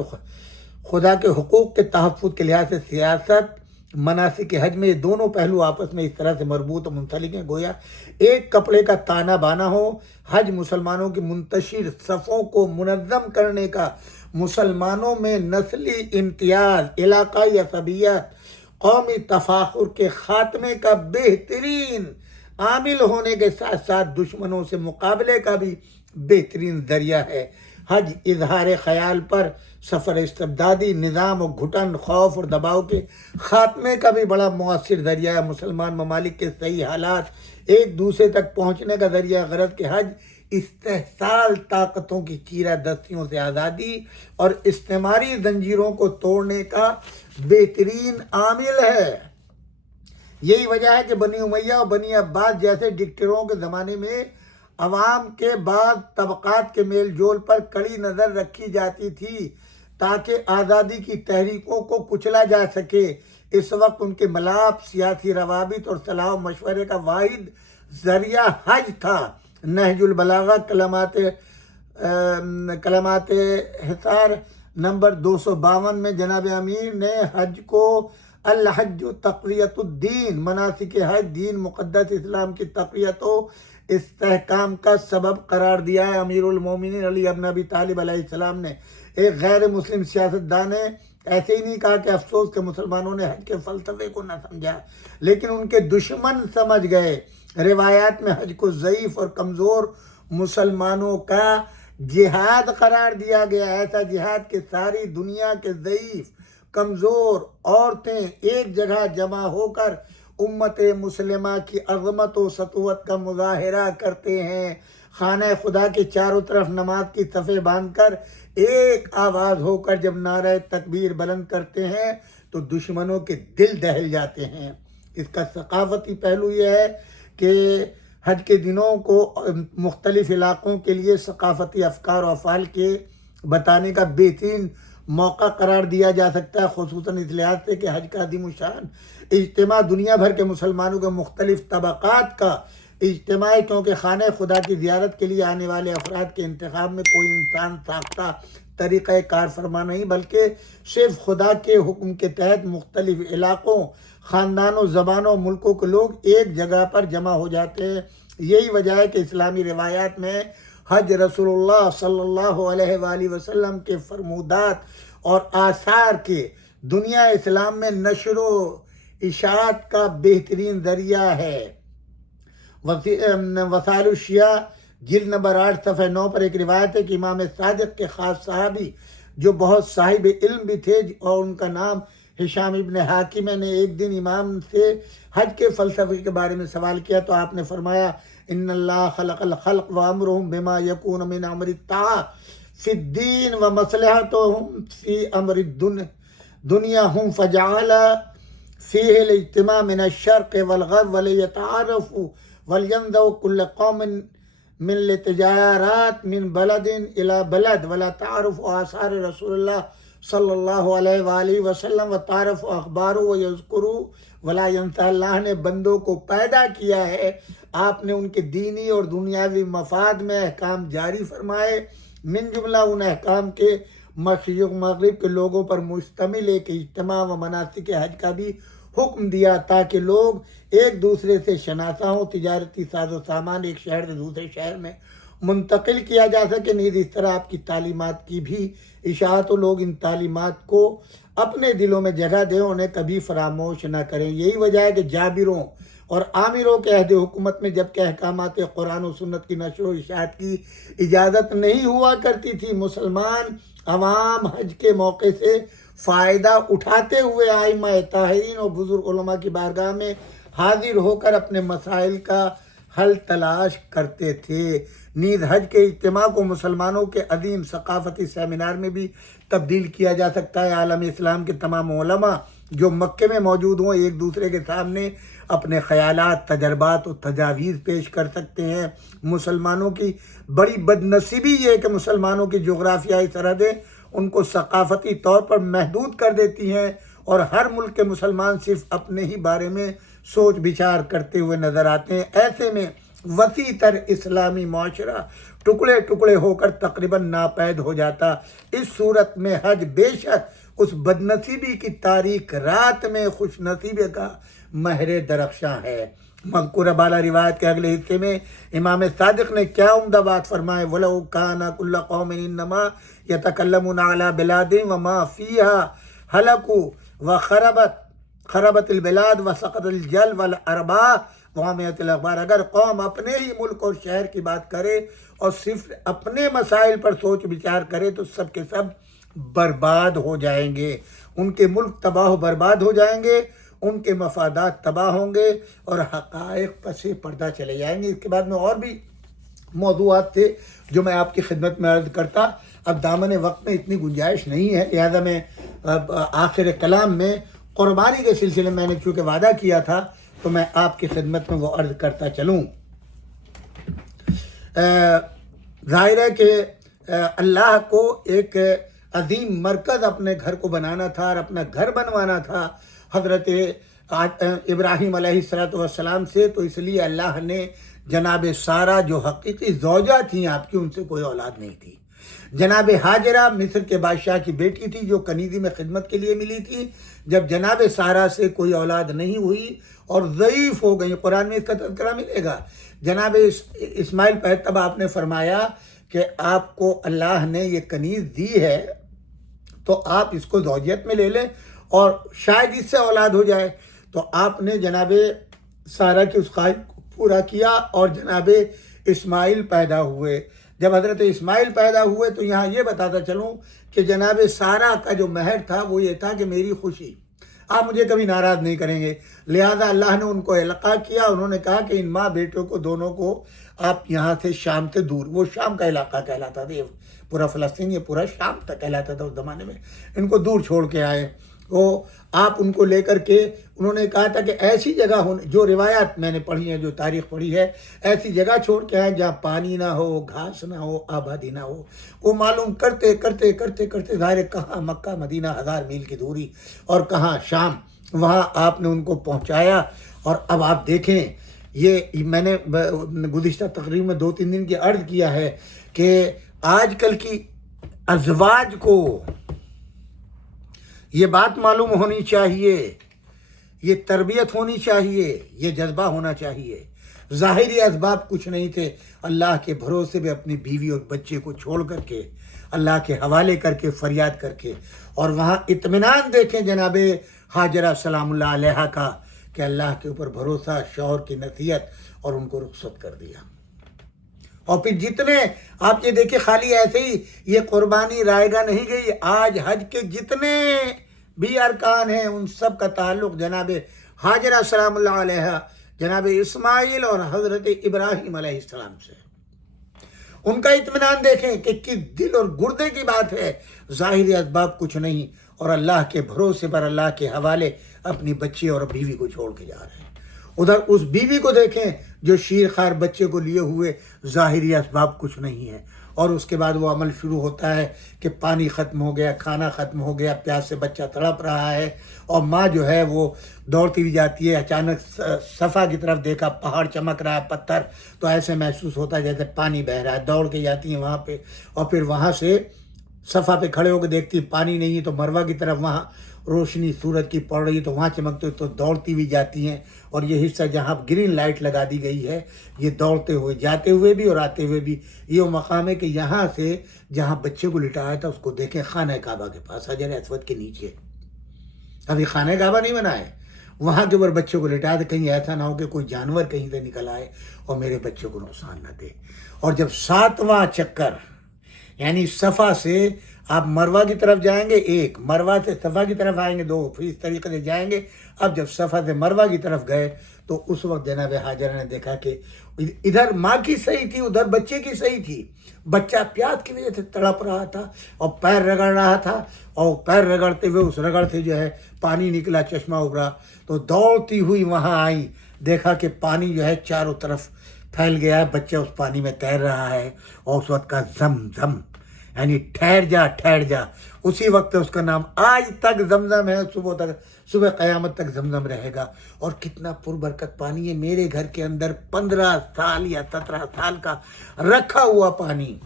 خدا کے حقوق کے تحفظ کے لحاظ سے سیاست، مناسک حج میں یہ دونوں پہلو آپس میں اس طرح سے مربوط اور منسلک ہیں گویا ایک کپڑے کا تانا بانا ہو۔ حج مسلمانوں کی منتشر صفوں کو منظم کرنے کا، مسلمانوں میں نسلی امتیاز، علاقائی عصبیت، قومی تفاخر کے خاتمے کا بہترین عامل ہونے کے ساتھ ساتھ دشمنوں سے مقابلے کا بھی بہترین ذریعہ ہے۔ حج اظہار خیال پر، سفر استبدادی نظام و گھٹن، خوف اور دباؤ کے خاتمے کا بھی بڑا مؤثر ذریعہ ہے۔ مسلمان ممالک کے صحیح حالات، ایک دوسرے تک پہنچنے کا ذریعہ۔ غرض کہ حج استحصال طاقتوں کی چیرہ دستیوں سے آزادی اور استعماری زنجیروں کو توڑنے کا بہترین عامل ہے۔ یہی وجہ ہے کہ بنی امیہ اور بنی عباس جیسے ڈکٹیٹروں کے زمانے میں عوام کے بعض طبقات کے میل جول پر کڑی نظر رکھی جاتی تھی تاکہ آزادی کی تحریکوں کو کچلا جا سکے۔ اس وقت ان کے ملاپ، سیاسی روابط اور صلاح و مشورے کا واحد ذریعہ حج تھا۔ نہج البلاغہ کلمات حصار نمبر 252 میں جناب امیر نے حج کو الحج تقویت الدین، مناسک حج دین مقدس اسلام کی تقویت و استحکام کا سبب قرار دیا ہے۔ امیر المومنین علی ابن ابی طالب علیہ السلام نے، ایک غیر مسلم سیاستدان نے ایسے ہی نہیں کہا کہ افسوس کہ مسلمانوں نے حج کے فلسفے کو نہ سمجھا، لیکن ان کے دشمن سمجھ گئے۔ روایات میں حج کو ضعیف اور کمزور مسلمانوں کا جہاد قرار دیا گیا، ایسا جہاد کہ ساری دنیا کے ضعیف کمزور عورتیں ایک جگہ جمع ہو کر امت مسلمہ کی عظمت و سطوت کا مظاہرہ کرتے ہیں۔ خانہ خدا کے چاروں طرف نماز کی صفیں باندھ کر ایک آواز ہو کر جب نعرہ تکبیر بلند کرتے ہیں تو دشمنوں کے دل دہل جاتے ہیں۔ اس کا ثقافتی پہلو یہ ہے کہ حج کے دنوں کو مختلف علاقوں کے لیے ثقافتی افکار و افعال کے بتانے کا بہترین موقع قرار دیا جا سکتا ہے، خصوصاً اس لحاظ سے کہ حج کا عظیم الشان اجتماع دنیا بھر کے مسلمانوں کے مختلف طبقات کا اجتماع ہے، کیونکہ خانہ خدا کی زیارت کے لیے آنے والے افراد کے انتخاب میں کوئی انسان ساختہ طریقہ کار فرما نہیں، بلکہ صرف خدا کے حکم کے تحت مختلف علاقوں، خاندانوں، زبانوں، ملکوں کے لوگ ایک جگہ پر جمع ہو جاتے ہیں۔ یہی وجہ ہے کہ اسلامی روایات میں حج رسول اللہ صلی اللہ علیہ وآلہ وسلم کے فرمودات اور آثار کے دنیا اسلام میں نشر و اشاعت کا بہترین ذریعہ ہے۔ وسائل الشیعہ جلد نمبر 8 صفحہ 9 پر ایک روایت ہے کہ امام صادق کے خاص صحابی جو بہت صاحب علم بھی تھے اور ان کا نام ہشام ابن حاکم، نے ایک دن امام سے حج کے فلسفے کے بارے میں سوال کیا تو آپ نے فرمایا ان اللہ خلق الخلق وامرهم بما يكون من امر الطاعة في الدين ومصلحتهم في امر الدنيا هم فجعل فيه الاجتماع من الشرق والغرب وليتعارفوا ولينظروا كل قوم من التجارات من بلد الى بلد ولا تعرف آثار رسول اللہ صلی اللہ علیہ وآلہ وسلم و تعرف اخبار و یذکروا ولا ینسى۔ اللہ نے بندوں کو پیدا کیا ہے، آپ نے ان کے دینی اور دنیاوی مفاد میں احکام جاری فرمائے، من جملہ ان احکام کے مشرق مغرب کے لوگوں پر مشتمل ایک اجتماع و مناسک حج کا بھی حکم دیا تاکہ لوگ ایک دوسرے سے شناسا ہوں، تجارتی ساز و سامان ایک شہر سے دوسرے شہر میں منتقل کیا جا سکے۔ نیز اس طرح آپ کی تعلیمات کی بھی اشاعت و لوگ ان تعلیمات کو اپنے دلوں میں جگہ دیں، انہیں کبھی فراموش نہ کریں۔ یہی وجہ ہے کہ جابروں اور عامروں کے عہد حکومت میں جبکہ احکامات قرآن و سنت کی نشر و اشاعت کی اجازت نہیں ہوا کرتی تھی، مسلمان عوام حج کے موقع سے فائدہ اٹھاتے ہوئے ائمہ طاہرین اور بزرگ علماء کی بارگاہ میں حاضر ہو کر اپنے مسائل کا حل تلاش کرتے تھے۔ نیز حج کے اجتماع کو مسلمانوں کے عظیم ثقافتی سیمینار میں بھی تبدیل کیا جا سکتا ہے۔ عالم اسلام کے تمام علماء جو مکے میں موجود ہوں ایک دوسرے کے سامنے اپنے خیالات، تجربات و تجاویز پیش کر سکتے ہیں۔ مسلمانوں کی بڑی بد نصیبی یہ ہے کہ مسلمانوں کی جغرافیائی سرحدیں ان کو ثقافتی طور پر محدود کر دیتی ہیں، اور ہر ملک کے مسلمان صرف اپنے ہی بارے میں سوچ بچار کرتے ہوئے نظر آتے ہیں۔ ایسے میں وسیع تر اسلامی معاشرہ ٹکڑے ٹکڑے ہو کر تقریباً ناپید ہو جاتا۔ اس صورت میں حج بے شک اس بد نصیبی کی تاریک رات میں خوش نصیبی کا مہر درخشاں ہے۔ مذکورہ بالا روایت کے اگلے حصے میں امام صادق نے کیا عمدہ بات فرمائے، وَلَوْ كَانَ كُلَّ قَوْمٍ إِنَّمَا يَتَكَلَّمُونَ عَلَى بِلَادٍ وَمَا فِيهَا هَلَكُوا وَخَرَبَتِ الْبِلَادُ وَسَقَطَ الْجَلْ وَالْأَرْبَاحُ وَعُمِيَتِ الْأَخْبَارُ۔ اگر قوم اپنے ہی ملک اور شہر کی بات کرے اور صرف اپنے مسائل پر سوچ بچار کرے تو سب کے سب برباد ہو جائیں گے، ان کے ملک تباہ و برباد ہو جائیں گے، ان کے مفادات تباہ ہوں گے اور حقائق پس پردہ چلے جائیں گے۔ اس کے بعد میں اور بھی موضوعات تھے جو میں آپ کی خدمت میں عرض کرتا، اب دامن وقت میں اتنی گنجائش نہیں ہے، لہذا میں آخر کلام میں قربانی کے سلسلے میں نے چونکہ وعدہ کیا تھا تو میں آپ کی خدمت میں وہ عرض کرتا چلوں۔ ظاہر ہے کہ اللہ کو ایک عظیم مرکز اپنے گھر کو بنانا تھا اور اپنا گھر بنوانا تھا حضرت ابراہیم علیہ السلام سے، تو اس لیے اللہ نے جناب سارہ جو حقیقی زوجہ تھیں آپ کی، ان سے کوئی اولاد نہیں تھی۔ جناب ہاجرہ مصر کے بادشاہ کی بیٹی تھی جو کنیزی میں خدمت کے لیے ملی تھی، جب جناب سارہ سے کوئی اولاد نہیں ہوئی اور ضعیف ہو گئی، قرآن میں اس کا تذکرہ ملے گا۔ جناب اسماعیل تب آپ نے فرمایا کہ آپ کو اللہ نے یہ کنیز دی ہے تو آپ اس کو زوجیت میں لے لیں اور شاید اس سے اولاد ہو جائے، تو آپ نے جناب سارہ کی اس خواہش کو پورا کیا اور جناب اسماعیل پیدا ہوئے۔ جب حضرت اسماعیل پیدا ہوئے تو یہاں یہ بتاتا چلوں کہ جناب سارہ کا جو مہر تھا وہ یہ تھا کہ میری خوشی، آپ مجھے کبھی ناراض نہیں کریں گے، لہذا اللہ نے ان کو القاء کیا۔ انہوں نے کہا کہ ان ماں بیٹوں کو دونوں کو آپ یہاں سے شام سے دور، وہ شام کا علاقہ کہلاتا تھا، پورا فلسطین یہ پورا شام تک کہلاتا تھا اس زمانے میں، ان کو دور چھوڑ کے آئے۔ وہ آپ ان کو لے کر کے انہوں نے کہا تھا کہ ایسی جگہ جو روایات میں نے پڑھی ہیں، جو تاریخ پڑھی ہے، ایسی جگہ چھوڑ کے آئیں جہاں پانی نہ ہو، گھاس نہ ہو، آبادی نہ ہو۔ وہ معلوم کرتے کرتے کرتے کرتے ظاہر کہاں مکہ مدینہ 1000 میل کی دوری اور کہاں شام، وہاں آپ نے ان کو پہنچایا۔ اور اب آپ دیکھیں، یہ میں نے گزشتہ تقریب میں 2-3 دن کی عرض کیا ہے کہ آج کل کی ازواج کو یہ بات معلوم ہونی چاہیے، یہ تربیت ہونی چاہیے، یہ جذبہ ہونا چاہیے۔ ظاہری اسباب کچھ نہیں تھے، اللہ کے بھروسے پہ اپنی بیوی اور بچے کو چھوڑ کر کے، اللہ کے حوالے کر کے، فریاد کر کے، اور وہاں اطمینان دیکھیں جناب ہاجرہ سلام اللہ علیہا کا کہ اللہ کے اوپر بھروسہ، شوہر کی نصیحت، اور ان کو رخصت کر دیا۔ اور پھر جتنے آپ یہ دیکھیں، خالی ایسے ہی یہ قربانی رائے گاہ نہیں گئی، آج حج کے جتنے بھی ارکان ہیں ان سب کا تعلق جناب ہاجرہ سلام اللہ علیہ، جناب اسماعیل اور حضرت ابراہیم علیہ السلام سے۔ ان کا اطمینان دیکھیں کہ کس دل اور گردے کی بات ہے، ظاہری اسباب کچھ نہیں، اور اللہ کے بھروسے پر، اللہ کے حوالے اپنی بچے اور بیوی کو چھوڑ کے جا رہے ہیں۔ ادھر اس بیوی کو دیکھیں جو شیر خوار بچے کو لیے ہوئے، ظاہری اسباب کچھ نہیں ہے، اور اس کے بعد وہ عمل شروع ہوتا ہے کہ پانی ختم ہو گیا، کھانا ختم ہو گیا، پیاس سے بچہ تڑپ رہا ہے، اور ماں جو ہے وہ دوڑتی ہوئی جاتی ہے۔ اچانک صفا کی طرف دیکھا، پہاڑ چمک رہا ہے، پتھر، تو ایسے محسوس ہوتا ہے جیسے پانی بہہ رہا ہے، دوڑ کے جاتی ہیں وہاں پہ، اور پھر وہاں سے صفا پہ کھڑے ہو کے دیکھتی پانی نہیں ہے، تو مروہ کی طرف وہاں روشنی سورج کی پڑ رہی ہے تو وہاں چمکتے تو دوڑتی ہوئی جاتی ہیں۔ اور یہ حصہ جہاں گرین لائٹ لگا دی گئی ہے، یہ دوڑتے ہوئے جاتے ہوئے بھی اور آتے ہوئے بھی، یہ وہ مقام ہے کہ یہاں سے جہاں بچے کو لٹایا تھا اس کو دیکھیں، خانہ کعبہ کے پاس حجر اسود کے نیچے، ابھی خانہ کعبہ نہیں بنا ہے، وہاں کے اوپر بچے کو لٹایا تھا، کہیں ایسا نہ ہو کہ کوئی جانور کہیں سے نکل آئے اور میرے بچے کو نقصان نہ دے۔ اور جب 7واں چکر یعنی صفا سے آپ مروا کی طرف جائیں گے ایک، مروا سے صفا کی طرف آئیں گے دو، پھر اس طریقے سے جائیں گے. اب جب صفا سے مروا کی طرف گئے تو اس وقت جناب ہاجرہ نے دیکھا کہ ادھر ماں کی صحیح تھی، ادھر بچے کی صحیح تھی. بچہ پیاس کی وجہ سے تڑپ رہا تھا اور پیر رگڑ رہا تھا، اور پیر رگڑتے ہوئے اس رگڑ سے جو ہے پانی نکلا، چشمہ ابھرا. تو دوڑتی ہوئی وہاں آئی، دیکھا کہ پانی جو ہے چاروں طرف پھیل گیا ہے، بچہ اس پانی میں تیر رہا ہے. اور اس وقت کا زمزم، یعنی ٹھہر جا ٹھہر جا. اسی وقت اس کا نام آج تک زمزم ہے، صبح قیامت تک زمزم رہے گا. اور کتنا پربرکت پانی ہے. میرے گھر کے اندر 15 سال یا 17 سال کا رکھا ہوا پانی،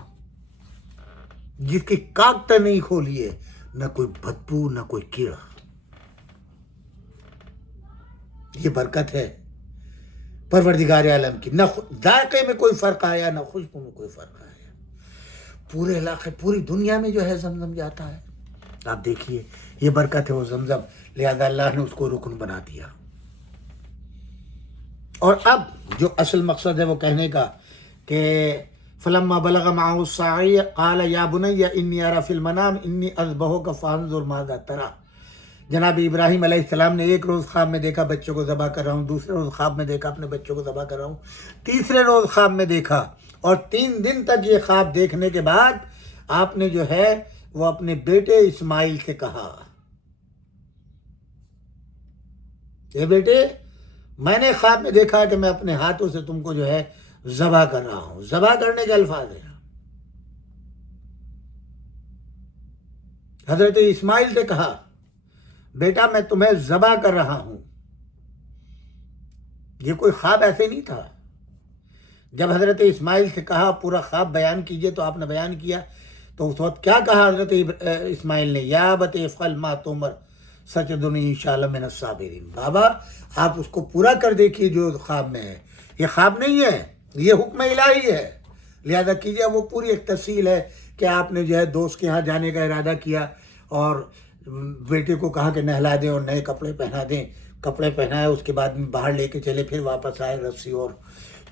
جس کی کاک تک نہیں کھولی ہے، نہ کوئی بدبو نہ کوئی کیڑا. یہ برکت ہے پروردگار عالم کی. نہ ذائقے میں کوئی فرق آیا، نہ خوشبو میں کوئی فرق آیا. پورے علاقے، پوری دنیا میں جو ہے زمزم جاتا ہے. آپ دیکھیے یہ برکت ہے وہ زمزم، لہذا اللہ نے اس کو رکن بنا دیا. اور اب جو اصل مقصد ہے وہ کہنے کا کہ فلما بلغ معه السعي قال يا بني اني ارى في المنام اني اذبحك فانظر ماذا ترى. جناب ابراہیم علیہ السلام نے ایک روز خواب میں دیکھا بچوں کو ذبح کر رہا ہوں، دوسرے روز خواب میں دیکھا اپنے بچوں کو ذبح کر رہا ہوں، تیسرے روز خواب میں دیکھا. اور 3 دن تک یہ خواب دیکھنے کے بعد آپ نے جو ہے وہ اپنے بیٹے اسماعیل سے کہا، اے بیٹے میں نے خواب میں دیکھا کہ میں اپنے ہاتھوں سے تم کو جو ہے ذبح کر رہا ہوں. ذبح کرنے کے الفاظ ہیں. حضرت اسماعیل سے کہا بیٹا میں تمہیں ذبح کر رہا ہوں. یہ کوئی خواب ایسے نہیں تھا. جب حضرت اسماعیل سے کہا پورا خواب بیان کیجئے تو آپ نے بیان کیا. تو اس وقت کیا کہا حضرت اسماعیل نے؟ یا ابت افعل ما تؤمر ستجدنی انشاءاللہ من الصابرین. بابا آپ اس کو پورا کر دیکھیے جو خواب میں ہے. یہ خواب نہیں ہے، یہ حکم الہی ہے. لہذا کیجئے. وہ پوری ایک تفصیل ہے کہ آپ نے جو ہے دوست کے ہاں جانے کا ارادہ کیا اور بیٹے کو کہا کہ نہلا دیں اور نئے کپڑے پہنا دیں. کپڑے پہنائے، اس کے بعد میں باہر لے کے چلے، پھر واپس آئے، رسی اور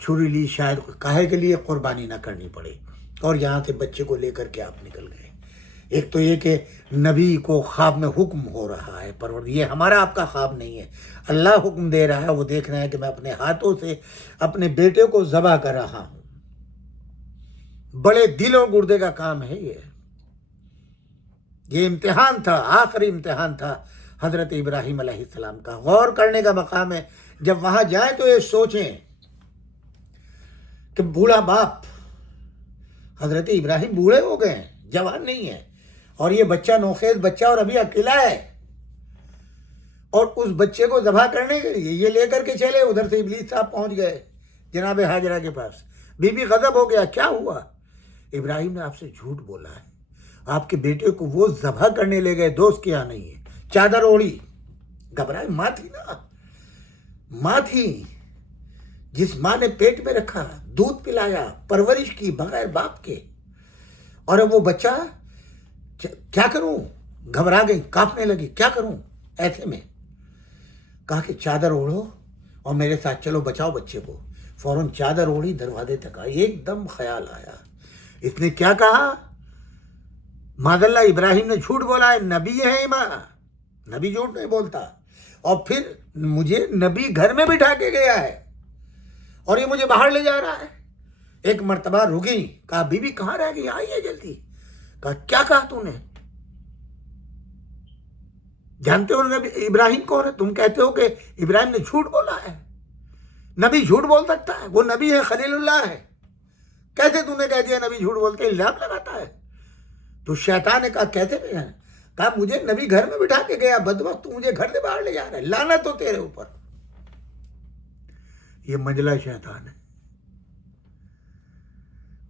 چھری لی، شاید کاہے کے لیے قربانی نہ کرنی پڑے. اور یہاں سے بچے کو لے کر کے آپ نکل گئے. ایک تو یہ کہ نبی کو خواب میں حکم ہو رہا ہے، یہ ہمارا آپ کا خواب نہیں ہے، اللہ حکم دے رہا ہے. وہ دیکھ رہے ہیں کہ میں اپنے ہاتھوں سے اپنے بیٹے کو ذبح کر رہا ہوں. بڑے دل اور گردے کا کام ہے یہ امتحان تھا، آخری امتحان تھا حضرت ابراہیم علیہ السلام کا. غور کرنے کا مقام ہے. جب وہاں جائیں تو یہ سوچیں کہ بوڑھا باپ، حضرت ابراہیم بوڑھے ہو گئے ہیں، جوان نہیں ہے، اور یہ بچہ نوخیز بچہ اور ابھی اکیلا ہے. اور اس بچے کو ذبح کرنے کے لیے یہ لے کر کے چلے. ادھر سے ابلیس صاحب پہنچ گئے جناب ہاجرہ کے پاس. بی بی غضب ہو گیا. کیا ہوا؟ ابراہیم نے آپ سے جھوٹ بولا ہے. آپ کے بیٹے کو وہ ذبح کرنے لے گئے، دوست کے یہاں نہیں ہے. چادر اوڑھی، گھبرائے. ماں تھی نا، ماں تھی جس ماں نے پیٹ میں رکھا، دودھ پلایا، پرورش کی بغیر باپ کے. اور اب وہ بچہ، کیا کروں؟ گھبرا گئی، کانپنے لگی. کیا کروں؟ ایسے میں کہا کہ چادر اوڑھو اور میرے ساتھ چلو، بچاؤ بچے کو. فوراً چادر اوڑھی، دروازے تک آئی. ایک دم خیال آیا. اس نے کیا کہا؟ معاذ اللہ ابراہیم نے جھوٹ بولا ہے. نبی ہے امام، نبی جھوٹ نہیں بولتا. اور پھر مجھے نبی گھر میں بٹھا کے گیا ہے اور یہ مجھے باہر لے جا رہا ہے. ایک مرتبہ رکی، کہا بی بی کہاں رہ گئی، آئیے جلدی. کہا کیا کہا تو نے؟ جانتے ہو نبی ابراہیم کون ہے؟ تم کہتے ہو کہ ابراہیم نے جھوٹ بولا ہے. نبی جھوٹ بول سکتا ہے؟ وہ نبی ہے، خلیل اللہ ہے. کیسے تم نے کہہ دیا نبی جھوٹ بولتے؟ الزام لگاتا ہے. تو شیطان نے کہا کیسے بھیجا؟ کہا مجھے نبی گھر میں بٹھا کے گیا، بدبخت تو مجھے گھر سے باہر لے جا رہا ہے، لعنت ہو تیرے اوپر. یہ منجلا شیطان ہے.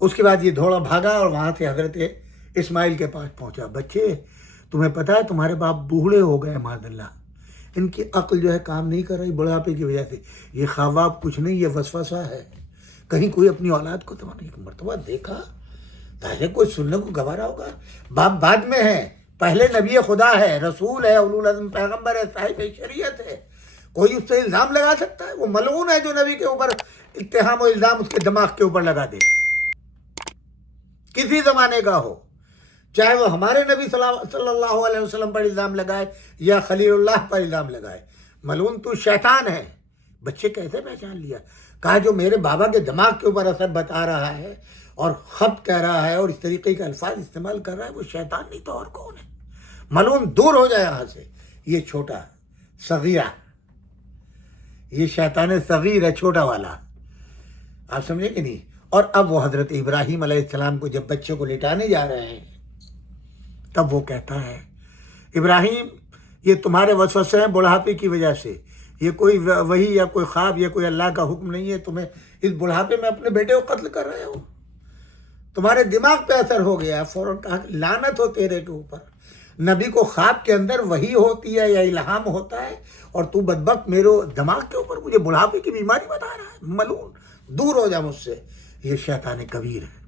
اس کے بعد یہ دھوڑا بھاگا اور وہاں سے حضرت اسماعیل کے پاس پہنچا. بچے تمہیں پتا ہے تمہارے باپ بوڑھے ہو گئے معاذ اللہ، ان کی عقل جو ہے کام نہیں کر رہی بڑھاپے کی وجہ سے. یہ خواب کچھ نہیں، یہ وسوسہ ہے. کہیں کوئی اپنی اولاد کو تمہاری ایک مرتبہ دیکھا، تاکہ کوئی سننے کو گوارا ہوگا. باپ بعد میں ہے، پہلے نبی خدا ہے، رسول ہے، اولو العزم پیغمبر ہے، صاحب شریعت ہے. کوئی اس سے الزام لگا سکتا ہے؟ وہ ملعون ہے جو نبی کے اوپر اتہام و الزام اس کے دماغ کے اوپر لگا دے، کسی زمانے کا ہو. چاہے وہ ہمارے نبی صلی اللہ علیہ وسلم پر الزام لگائے یا خلیل اللہ پر الزام لگائے، ملعون تو شیطان ہے۔ بچے کیسے پہچان لیا؟ کہا جو میرے بابا کے دماغ کے اوپر اثر بتا رہا ہے اور خط کہہ رہا ہے اور اس طریقے کے الفاظ استعمال کر رہا ہے، وہ شیطان نہیں تو اور کون ہے؟ ملعون دور ہو جائے یہاں سے۔ یہ چھوٹا صغیرہ، یہ شیطان صغیر ہے، چھوٹا والا، آپ سمجھے کہ نہیں؟ اور اب وہ حضرت ابراہیم علیہ السلام کو جب بچے کو لٹانے جا رہے ہیں تب وہ کہتا ہے ابراہیم یہ تمہارے وسوسے ہیں بڑھاپے کی وجہ سے، یہ کوئی وحی یا کوئی خواب یا کوئی اللہ کا حکم نہیں ہے، تمہیں اس بڑھاپے میں اپنے بیٹے کو قتل کر رہے ہو، تمہارے دماغ پہ اثر ہو گیا۔ فوراً کہا لعنت ہو تیرے کے اوپر، نبی کو خواب کے اندر وحی ہوتی ہے یا الہام ہوتا ہے اور تو بدبخت میرے دماغ کے اوپر مجھے بڑھاپے کی بیماری بتا رہا ہے۔ ملعون دور ہو جا مجھ سے، یہ شیطان کبیر ہے۔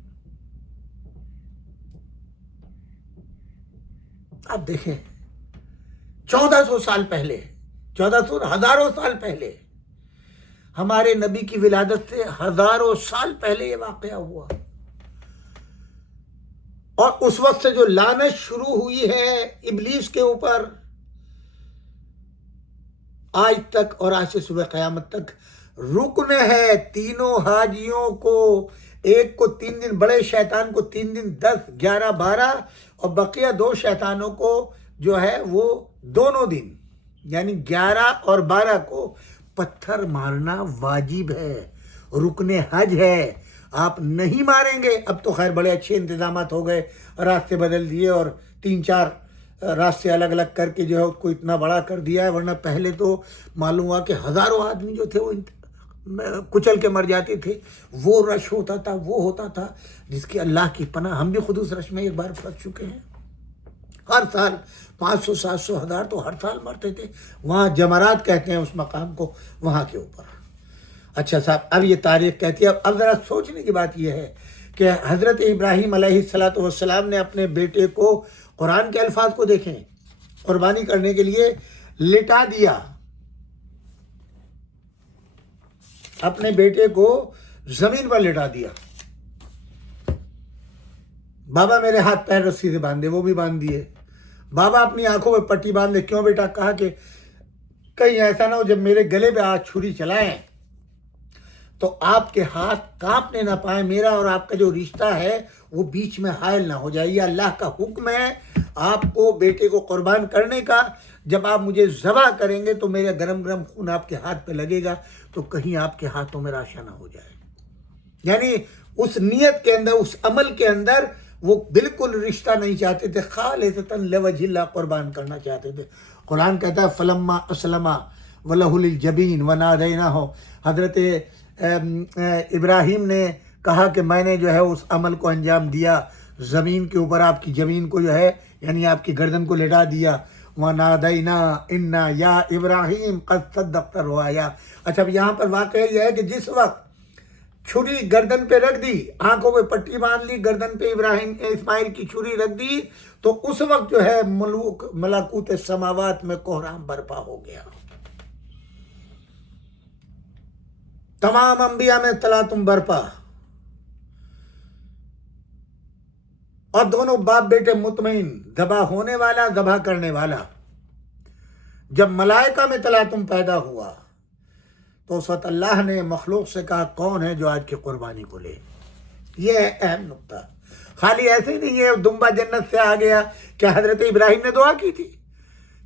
اب دیکھیں 1400 سال پہلے، 1400 ہزاروں سال پہلے، ہمارے نبی کی ولادت سے ہزاروں سال پہلے یہ واقعہ ہوا، اور اس وقت سے جو لعنت شروع ہوئی ہے ابلیس کے اوپر آج تک اور آج سے صبح قیامت تک رکن ہے۔ تینوں حاجیوں کو، ایک کو 3 دن، بڑے شیطان کو 3 دن 10 11 12 اور بقیہ 2 شیطانوں کو جو ہے وہ دونوں دن یعنی 11 اور 12 کو پتھر مارنا واجب ہے، رکن حج ہے۔ آپ نہیں ماریں گے، اب تو خیر بڑے اچھے انتظامات ہو گئے، راستے بدل دیے اور 3-4 راستے الگ الگ کر کے جو ہے اس کو اتنا بڑا کر دیا ہے، ورنہ پہلے تو معلوم ہوا کہ ہزاروں آدمی جو تھے وہ کچل کے مر جاتے تھے، وہ رش ہوتا تھا، وہ ہوتا تھا جس کی اللہ کی پناہ، ہم بھی خود اس رش میں ایک بار پھنس چکے ہیں۔ ہر سال 500 700 1000 تو ہر سال مرتے تھے، وہاں جمرات کہتے ہیں اس مقام کو، وہاں کے اوپر۔ اچھا صاحب، اب یہ تاریخ کہتی ہے، اب ذرا سوچنے کی بات یہ ہے کہ حضرت ابراہیم علیہ السلام نے اپنے بیٹے کو، قرآن کے الفاظ کو دیکھیں، قربانی کرنے کے لیے لٹا دیا، اپنے بیٹے کو زمین پر لٹا دیا۔ بابا میرے ہاتھ پیر رسی سے باندھ دے، وہ بھی باندھ دیے۔ بابا اپنی آنکھوں میں پٹی باندھ دے، کیوں بیٹا؟ کہا کہ کہیں ایسا نہ ہو جب میرے گلے پہ آج چھری چلائیں تو آپ کے ہاتھ کانپنے نہ پائیں، میرا اور آپ کا جو رشتہ ہے وہ بیچ میں حائل نہ ہو جائے۔ یہ اللہ کا حکم ہے آپ کو بیٹے کو قربان کرنے کا، جب آپ مجھے ذبح کریں گے تو میرا گرم گرم خون آپ کے ہاتھ پہ لگے گا، تو کہیں آپ کے ہاتھوں میں راشا نہ ہو جائے۔ یعنی اس نیت کے اندر، اس عمل کے اندر وہ بالکل رشتہ نہیں چاہتے تھے، خالصتاً لوجہ اللہ قربان کرنا چاہتے تھے۔ قرآن کہتا ہے فلما اسلم ولہ الجبین ونادیناہ، حضرت ابراہیم نے کہا کہ میں نے جو ہے اس عمل کو انجام دیا، زمین کے اوپر آپ کی زمین کو جو ہے یعنی آپ کی گردن کو لٹا دیا، وَنَادَيْنَا إِنَّا يَا إِبْرَاهِيمُ قَدْ صَدَّقْتَ الرُّؤْيَا۔ اچھا اب یہاں پر واقعہ یہ ہے کہ جس وقت چھری گردن پہ رکھ دی، آنکھوں پہ پٹی باندھ لی، گردن پہ اسماعیل کی چھری رکھ دی، تو اس وقت جو ہے ملکوت سماوات میں کوہرام برپا ہو گیا، تمام انبیاء میں تلاطم برپا، اور دونوں باپ بیٹے مطمئن، ذبح ہونے والا، ذبح کرنے والا۔ جب ملائکہ میں تلاطم پیدا ہوا تو اس وقت اللہ نے مخلوق سے کہا کون ہے جو آج کی قربانی کو لے۔ یہ ہے اہم نقطہ۔ خالی ایسے ہی نہیں ہے دمبا جنت سے آ گیا، کیا حضرت ابراہیم نے دعا کی تھی؟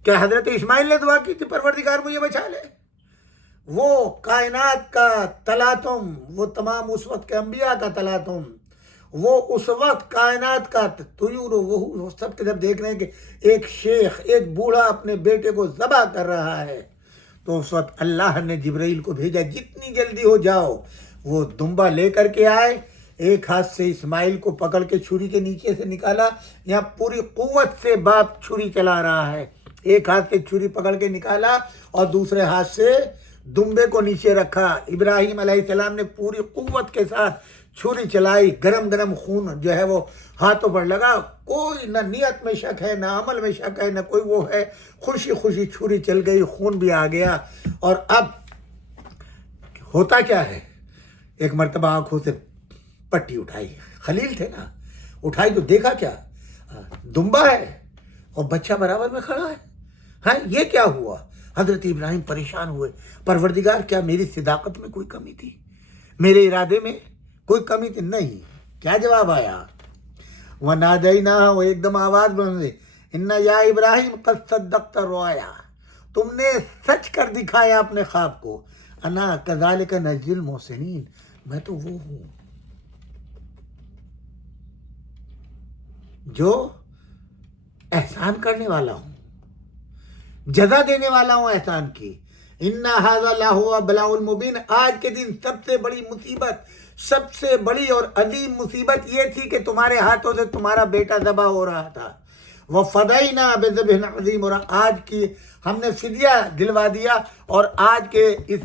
کیا حضرت اسماعیل نے دعا کی تھی پروردگار مجھے بچا لے؟ وہ کائنات کا تلاطم، وہ تمام اس وقت کے انبیاء کا تلاطم، وہ اس وقت کائنات کا طیور، وہ سب کے جب دیکھ رہے ہیں کہ ایک شیخ، ایک بوڑھا اپنے بیٹے کو ذبح کر رہا ہے، تو اس وقت اللہ نے جبرائیل کو بھیجا جتنی جلدی ہو جاؤ۔ وہ دمبا لے کر کے آئے، ایک ہاتھ سے اسماعیل کو پکڑ کے چھری کے نیچے سے نکالا، یہاں پوری قوت سے باپ چھری چلا رہا ہے، ایک ہاتھ سے چھری پکڑ کے نکالا اور دوسرے ہاتھ سے دمبے کو نیچے رکھا۔ ابراہیم علیہ السلام نے پوری قوت کے ساتھ چھری چلائی، گرم گرم خون جو ہے وہ ہاتھوں پر لگا، کوئی نہ نیت میں شک ہے، نہ عمل میں شک ہے، نہ کوئی وہ ہے، خوشی خوشی چھری چل گئی، خون بھی آ گیا۔ اور اب ہوتا کیا ہے، ایک مرتبہ آنکھوں سے پٹی اٹھائی، خلیل تھے نا، اٹھائی تو دیکھا کیا، دمبا ہے اور بچہ برابر میں کھڑا ہے. ہاں یہ کیا ہوا؟ حضرت ابراہیم پریشان ہوئے. پروردگار کیا میری صداقت میں کوئی کمی تھی؟ میرے ارادے میں کوئی کمی تھی؟ نہیں. کیا جواب آیا؟ وَنَادَيْنَاهُ، وہ ایک دم آواز بلند ہوئی، اِنَّ يَا ابراہیم قَدْ صَدَّقْتَ الرُّؤْيَا، تم نے سچ کر دکھایا اپنے خواب کو. انا کذالک نجزی المحسنین، میں تو وہ ہوں جو احسان کرنے والا ہوں، جزا دینے والا ہوں احسان کی. ان ھذا لہو بلاء المبین، آج کے دن سب سے بڑی مصیبت، سب سے بڑی اور عظیم مصیبت یہ تھی کہ تمہارے ہاتھوں سے تمہارا بیٹا ذبح ہو رہا تھا. وَفَدَيْنَا بِذِبْحٍ عَظِيمٍ، اور آج کی ہم نے فدیہ دلوا دیا اور آج کے اس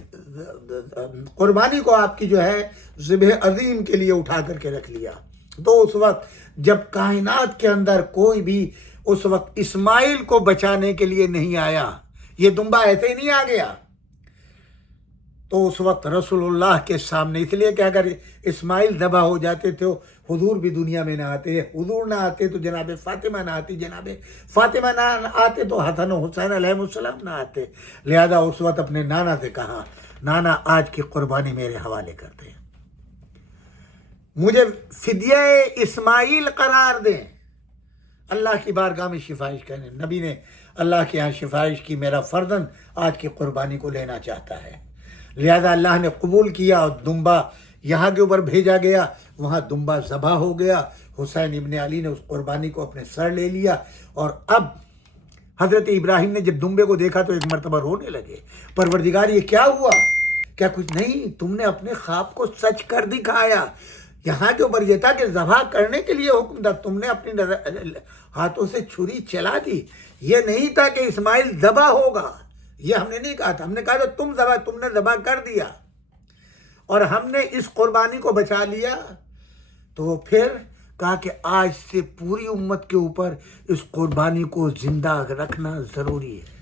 قربانی کو آپ کی جو ہے ذبح عظیم کے لیے اٹھا کر کے رکھ لیا. تو اس وقت جب کائنات کے اندر کوئی بھی اس وقت اسماعیل کو بچانے کے لیے نہیں آیا، یہ دمبا ایسے ہی نہیں آ گیا، تو اس وقت رسول اللہ کے سامنے، اس لیے کہ اگر اسماعیل ذبح ہو جاتے تھے حضور بھی دنیا میں نہ آتے، حضور نہ آتے تو جناب فاطمہ نہ آتی، جناب فاطمہ نہ آتے تو حسن و حسین علیہ السلام نہ آتے. لہذا اس وقت اپنے نانا سے کہا، نانا آج کی قربانی میرے حوالے کر دیں، مجھے فدیہ اسماعیل قرار دیں، اللہ کی بارگاہ میں سفارش کریں. نبی نے اللہ کے یہاں سفارش کی، میرا فرزند آج کی قربانی کو لینا چاہتا ہے. لہذا اللہ نے قبول کیا اور دمبا یہاں کے اوپر بھیجا گیا، وہاں دمبا ذبح ہو گیا. حسین ابن علی نے اس قربانی کو اپنے سر لے لیا. اور اب حضرت ابراہیم نے جب دمبے کو دیکھا تو ایک مرتبہ رونے لگے، پروردگار یہ کیا ہوا؟ کیا کچھ نہیں، تم نے اپنے خواب کو سچ کر دکھایا. یہاں کے اوپر یہ تھا کہ ذبح کرنے کے لیے حکم تھا، تم نے اپنی ہاتھوں سے چھری چلا دی. یہ نہیں تھا کہ اسماعیل ذبح ہوگا، یہ ہم نے نہیں کہا تھا. ہم نے کہا تھا تم نے ذبح کر دیا اور ہم نے اس قربانی کو بچا لیا. تو پھر کہا کہ آج سے پوری امت کے اوپر اس قربانی کو زندہ رکھنا ضروری ہے.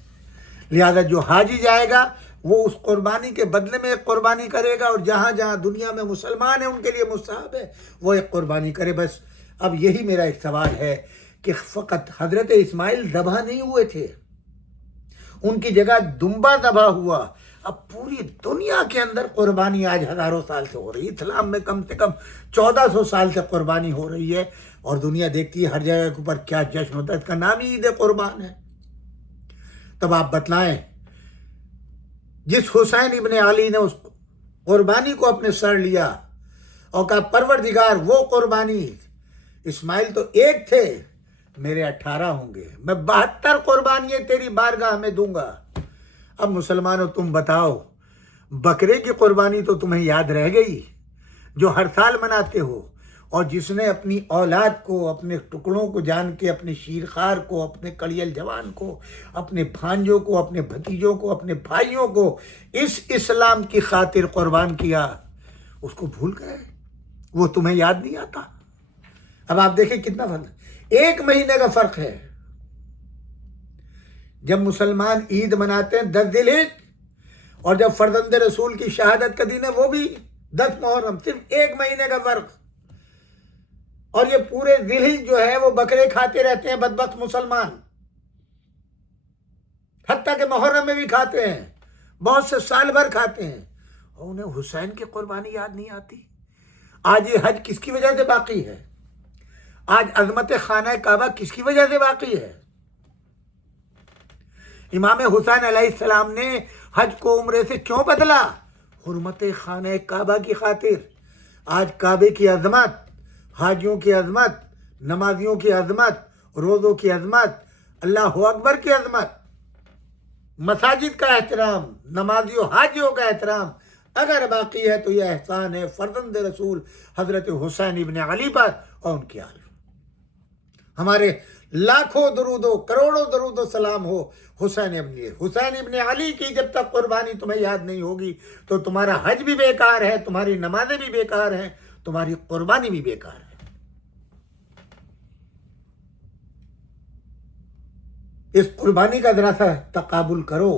لہذا جو حاجی جائے گا وہ اس قربانی کے بدلے میں ایک قربانی کرے گا، اور جہاں جہاں دنیا میں مسلمان ہیں ان کے لیے مستحب ہے وہ ایک قربانی کرے. بس اب یہی میرا ایک سوال ہے کہ فقط حضرت اسماعیل ذبح نہیں ہوئے تھے، ان کی جگہ دمبا ذبح ہوا. اب پوری دنیا کے اندر قربانی آج ہزاروں سال سے ہو رہی ہے، اسلام میں کم سے کم 1400 سال سے قربانی ہو رہی ہے، اور دنیا دیکھتی ہے ہر جگہ کے اوپر کیا جشن ہوتا ہے. اس کا نام ہی عید قربان ہے. تب آپ بتلائیں، جس حسین ابن علی نے اس قربانی کو اپنے سر لیا اور کہا پروردگار وہ قربانی، اسماعیل تو ایک تھے، میرے 18 ہوں گے، میں 72 قربانیاں تیری بارگاہ میں دوں گا. اب مسلمانوں تم بتاؤ، بکرے کی قربانی تو تمہیں یاد رہ گئی جو ہر سال مناتے ہو، اور جس نے اپنی اولاد کو، اپنے ٹکڑوں کو جان کے، اپنے شیرخوار کو، اپنے کڑیل جوان کو، اپنے بھانجوں کو، اپنے بھتیجوں کو، اپنے بھائیوں کو اس اسلام کی خاطر قربان کیا، اس کو بھول گئے؟ وہ تمہیں یاد نہیں آتا؟ اب آپ دیکھیں کتنا فرق، 1 مہینے کا فرق ہے. جب مسلمان عید مناتے ہیں 10 ذی الحجہ، اور جب فرزند رسول کی شہادت کا دن ہے وہ بھی 10 محرم، صرف 1 مہینے کا فرق. اور یہ پورے ذی الحجہ جو ہے وہ بکرے کھاتے رہتے ہیں بدبخت مسلمان، حتیٰ کہ محرم میں بھی کھاتے ہیں، بہت سے سال بھر کھاتے ہیں، اور انہیں حسین کی قربانی یاد نہیں آتی. آج یہ حج کس کی وجہ سے باقی ہے؟ آج عظمت خانہ کعبہ کس کی وجہ سے باقی ہے؟ امام حسین علیہ السلام نے حج کو عمرے سے کیوں بدلا؟ حرمت خانہ کعبہ کی خاطر. آج کعبے کی عظمت، حاجیوں کی عظمت، نمازیوں کی عظمت، روزوں کی عظمت، اللہ اکبر کی عظمت، مساجد کا احترام، نمازیوں حاجیوں کا احترام اگر باقی ہے تو یہ احسان ہے فرزند رسول حضرت حسین ابن علی پر اور ان کی آل. ہمارے لاکھوں درود و کروڑوں درود و سلام ہو حسین ابن علی کی. جب تک قربانی تمہیں یاد نہیں ہوگی تو تمہارا حج بھی بیکار ہے، تمہاری نمازیں بھی بیکار ہیں، تمہاری قربانی بھی بیکار ہے. اس قربانی کا ذرا سا تقابل کرو.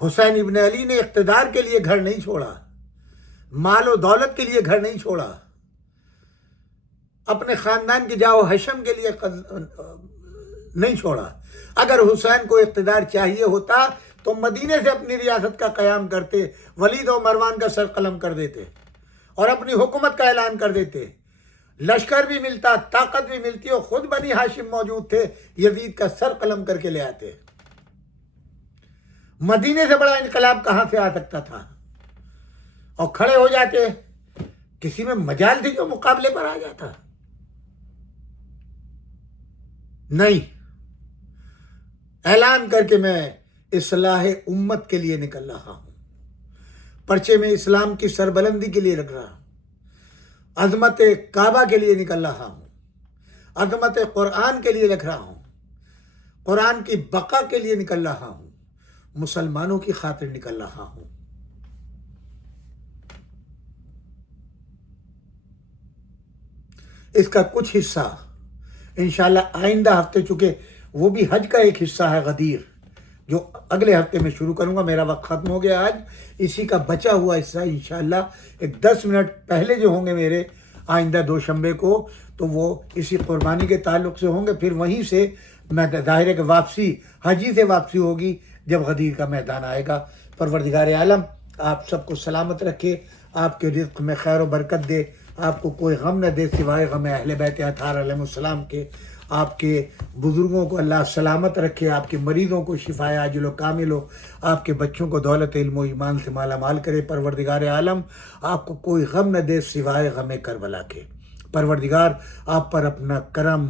حسین ابن علی نے اقتدار کے لیے گھر نہیں چھوڑا، مال و دولت کے لیے گھر نہیں چھوڑا، اپنے خاندان کی جاؤ حشم کے لیے نہیں چھوڑا. اگر حسین کو اقتدار چاہیے ہوتا تو مدینے سے اپنی ریاست کا قیام کرتے, ولید و مروان کا سر قلم کر دیتے اور اپنی حکومت کا اعلان کر دیتے. لشکر بھی ملتا, طاقت بھی ملتی, اور خود بنی ہاشم موجود تھے, یزید کا سر قلم کر کے لے آتے. مدینے سے بڑا انقلاب کہاں سے آ سکتا تھا؟ اور کھڑے ہو جاتے, کسی میں مجال تھی جو مقابلے پر آ جاتا؟ نہیں. اعلان کر کے میں اصلاح امت کے لیے نکل رہا ہوں, پرچے میں اسلام کی سربلندی کے لیے لگ رہا ہوں, عظمت کعبہ کے لیے نکل رہا ہوں, عظمت قرآن کے لیے لکھ رہا ہوں, قرآن کی بقا کے لیے نکل رہا ہوں, مسلمانوں کی خاطر نکل رہا ہوں. اس کا کچھ حصہ انشاءاللہ آئندہ ہفتے, چونکہ وہ بھی حج کا ایک حصہ ہے غدیر, جو اگلے ہفتے میں شروع کروں گا. میرا وقت ختم ہو گیا آج. اسی کا بچا ہوا حصہ انشاءاللہ ایک 10 منٹ پہلے جو ہوں گے میرے آئندہ دوشنبے کو, تو وہ اسی قربانی کے تعلق سے ہوں گے. پھر وہیں سے میں ظاہر ہے کہ واپسی, حجی سے واپسی ہوگی جب غدیر کا میدان آئے گا. پروردگار عالم آپ سب کو سلامت رکھے, آپ کے رزق میں خیر و برکت دے, آپ کو کوئی غم نہ دے سوائے غم اہل بیت اطہار علیہ السلام کے. آپ کے بزرگوں کو اللہ سلامت رکھے, آپ کے مریضوں کو شفا عاجل و کامل ہو, آپ کے بچوں کو دولت علم و ایمان سے مالا مال کرے. پروردگار عالم آپ کو کوئی غم نہ دے سوائے غم کربلا کے. پروردگار آپ پر اپنا کرم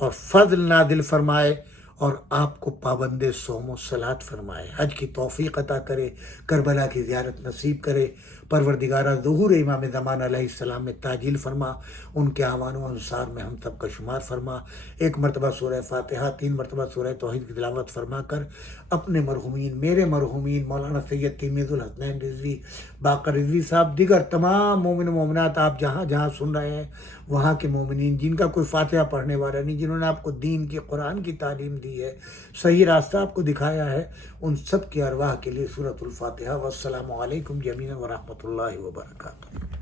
اور فضل نازل فرمائے اور آپ کو پابند صوم و صلات فرمائے, حج کی توفیق عطا کرے, کربلا کی زیارت نصیب کرے. پروردگارہ ظہور امام زمان علیہ السلام میں تاجیل فرما, ان کے اعوان و انصار میں ہم سب کا شمار فرما. 1 مرتبہ سورہ فاتحہ, 3 مرتبہ سورہ توحید کی تلاوت فرما کر اپنے مرحومین, میرے مرحومین مولانا سید تلمیذ الحسنین رضوی, باقر رضوی صاحب, دیگر تمام مومن و مومنات آپ جہاں جہاں سن رہے ہیں وہاں کے مومنین جن کا کوئی فاتحہ پڑھنے والا نہیں, جنہوں نے آپ کو دین کی قرآن کی تعلیم دی ہے, صحیح راستہ آپ کو دکھایا ہے, ان سب کی ارواح کے لیے سورۃ الفاتحہ. والسلام علیکم جمیعا ورحمۃ اللہ وبرکاتہ.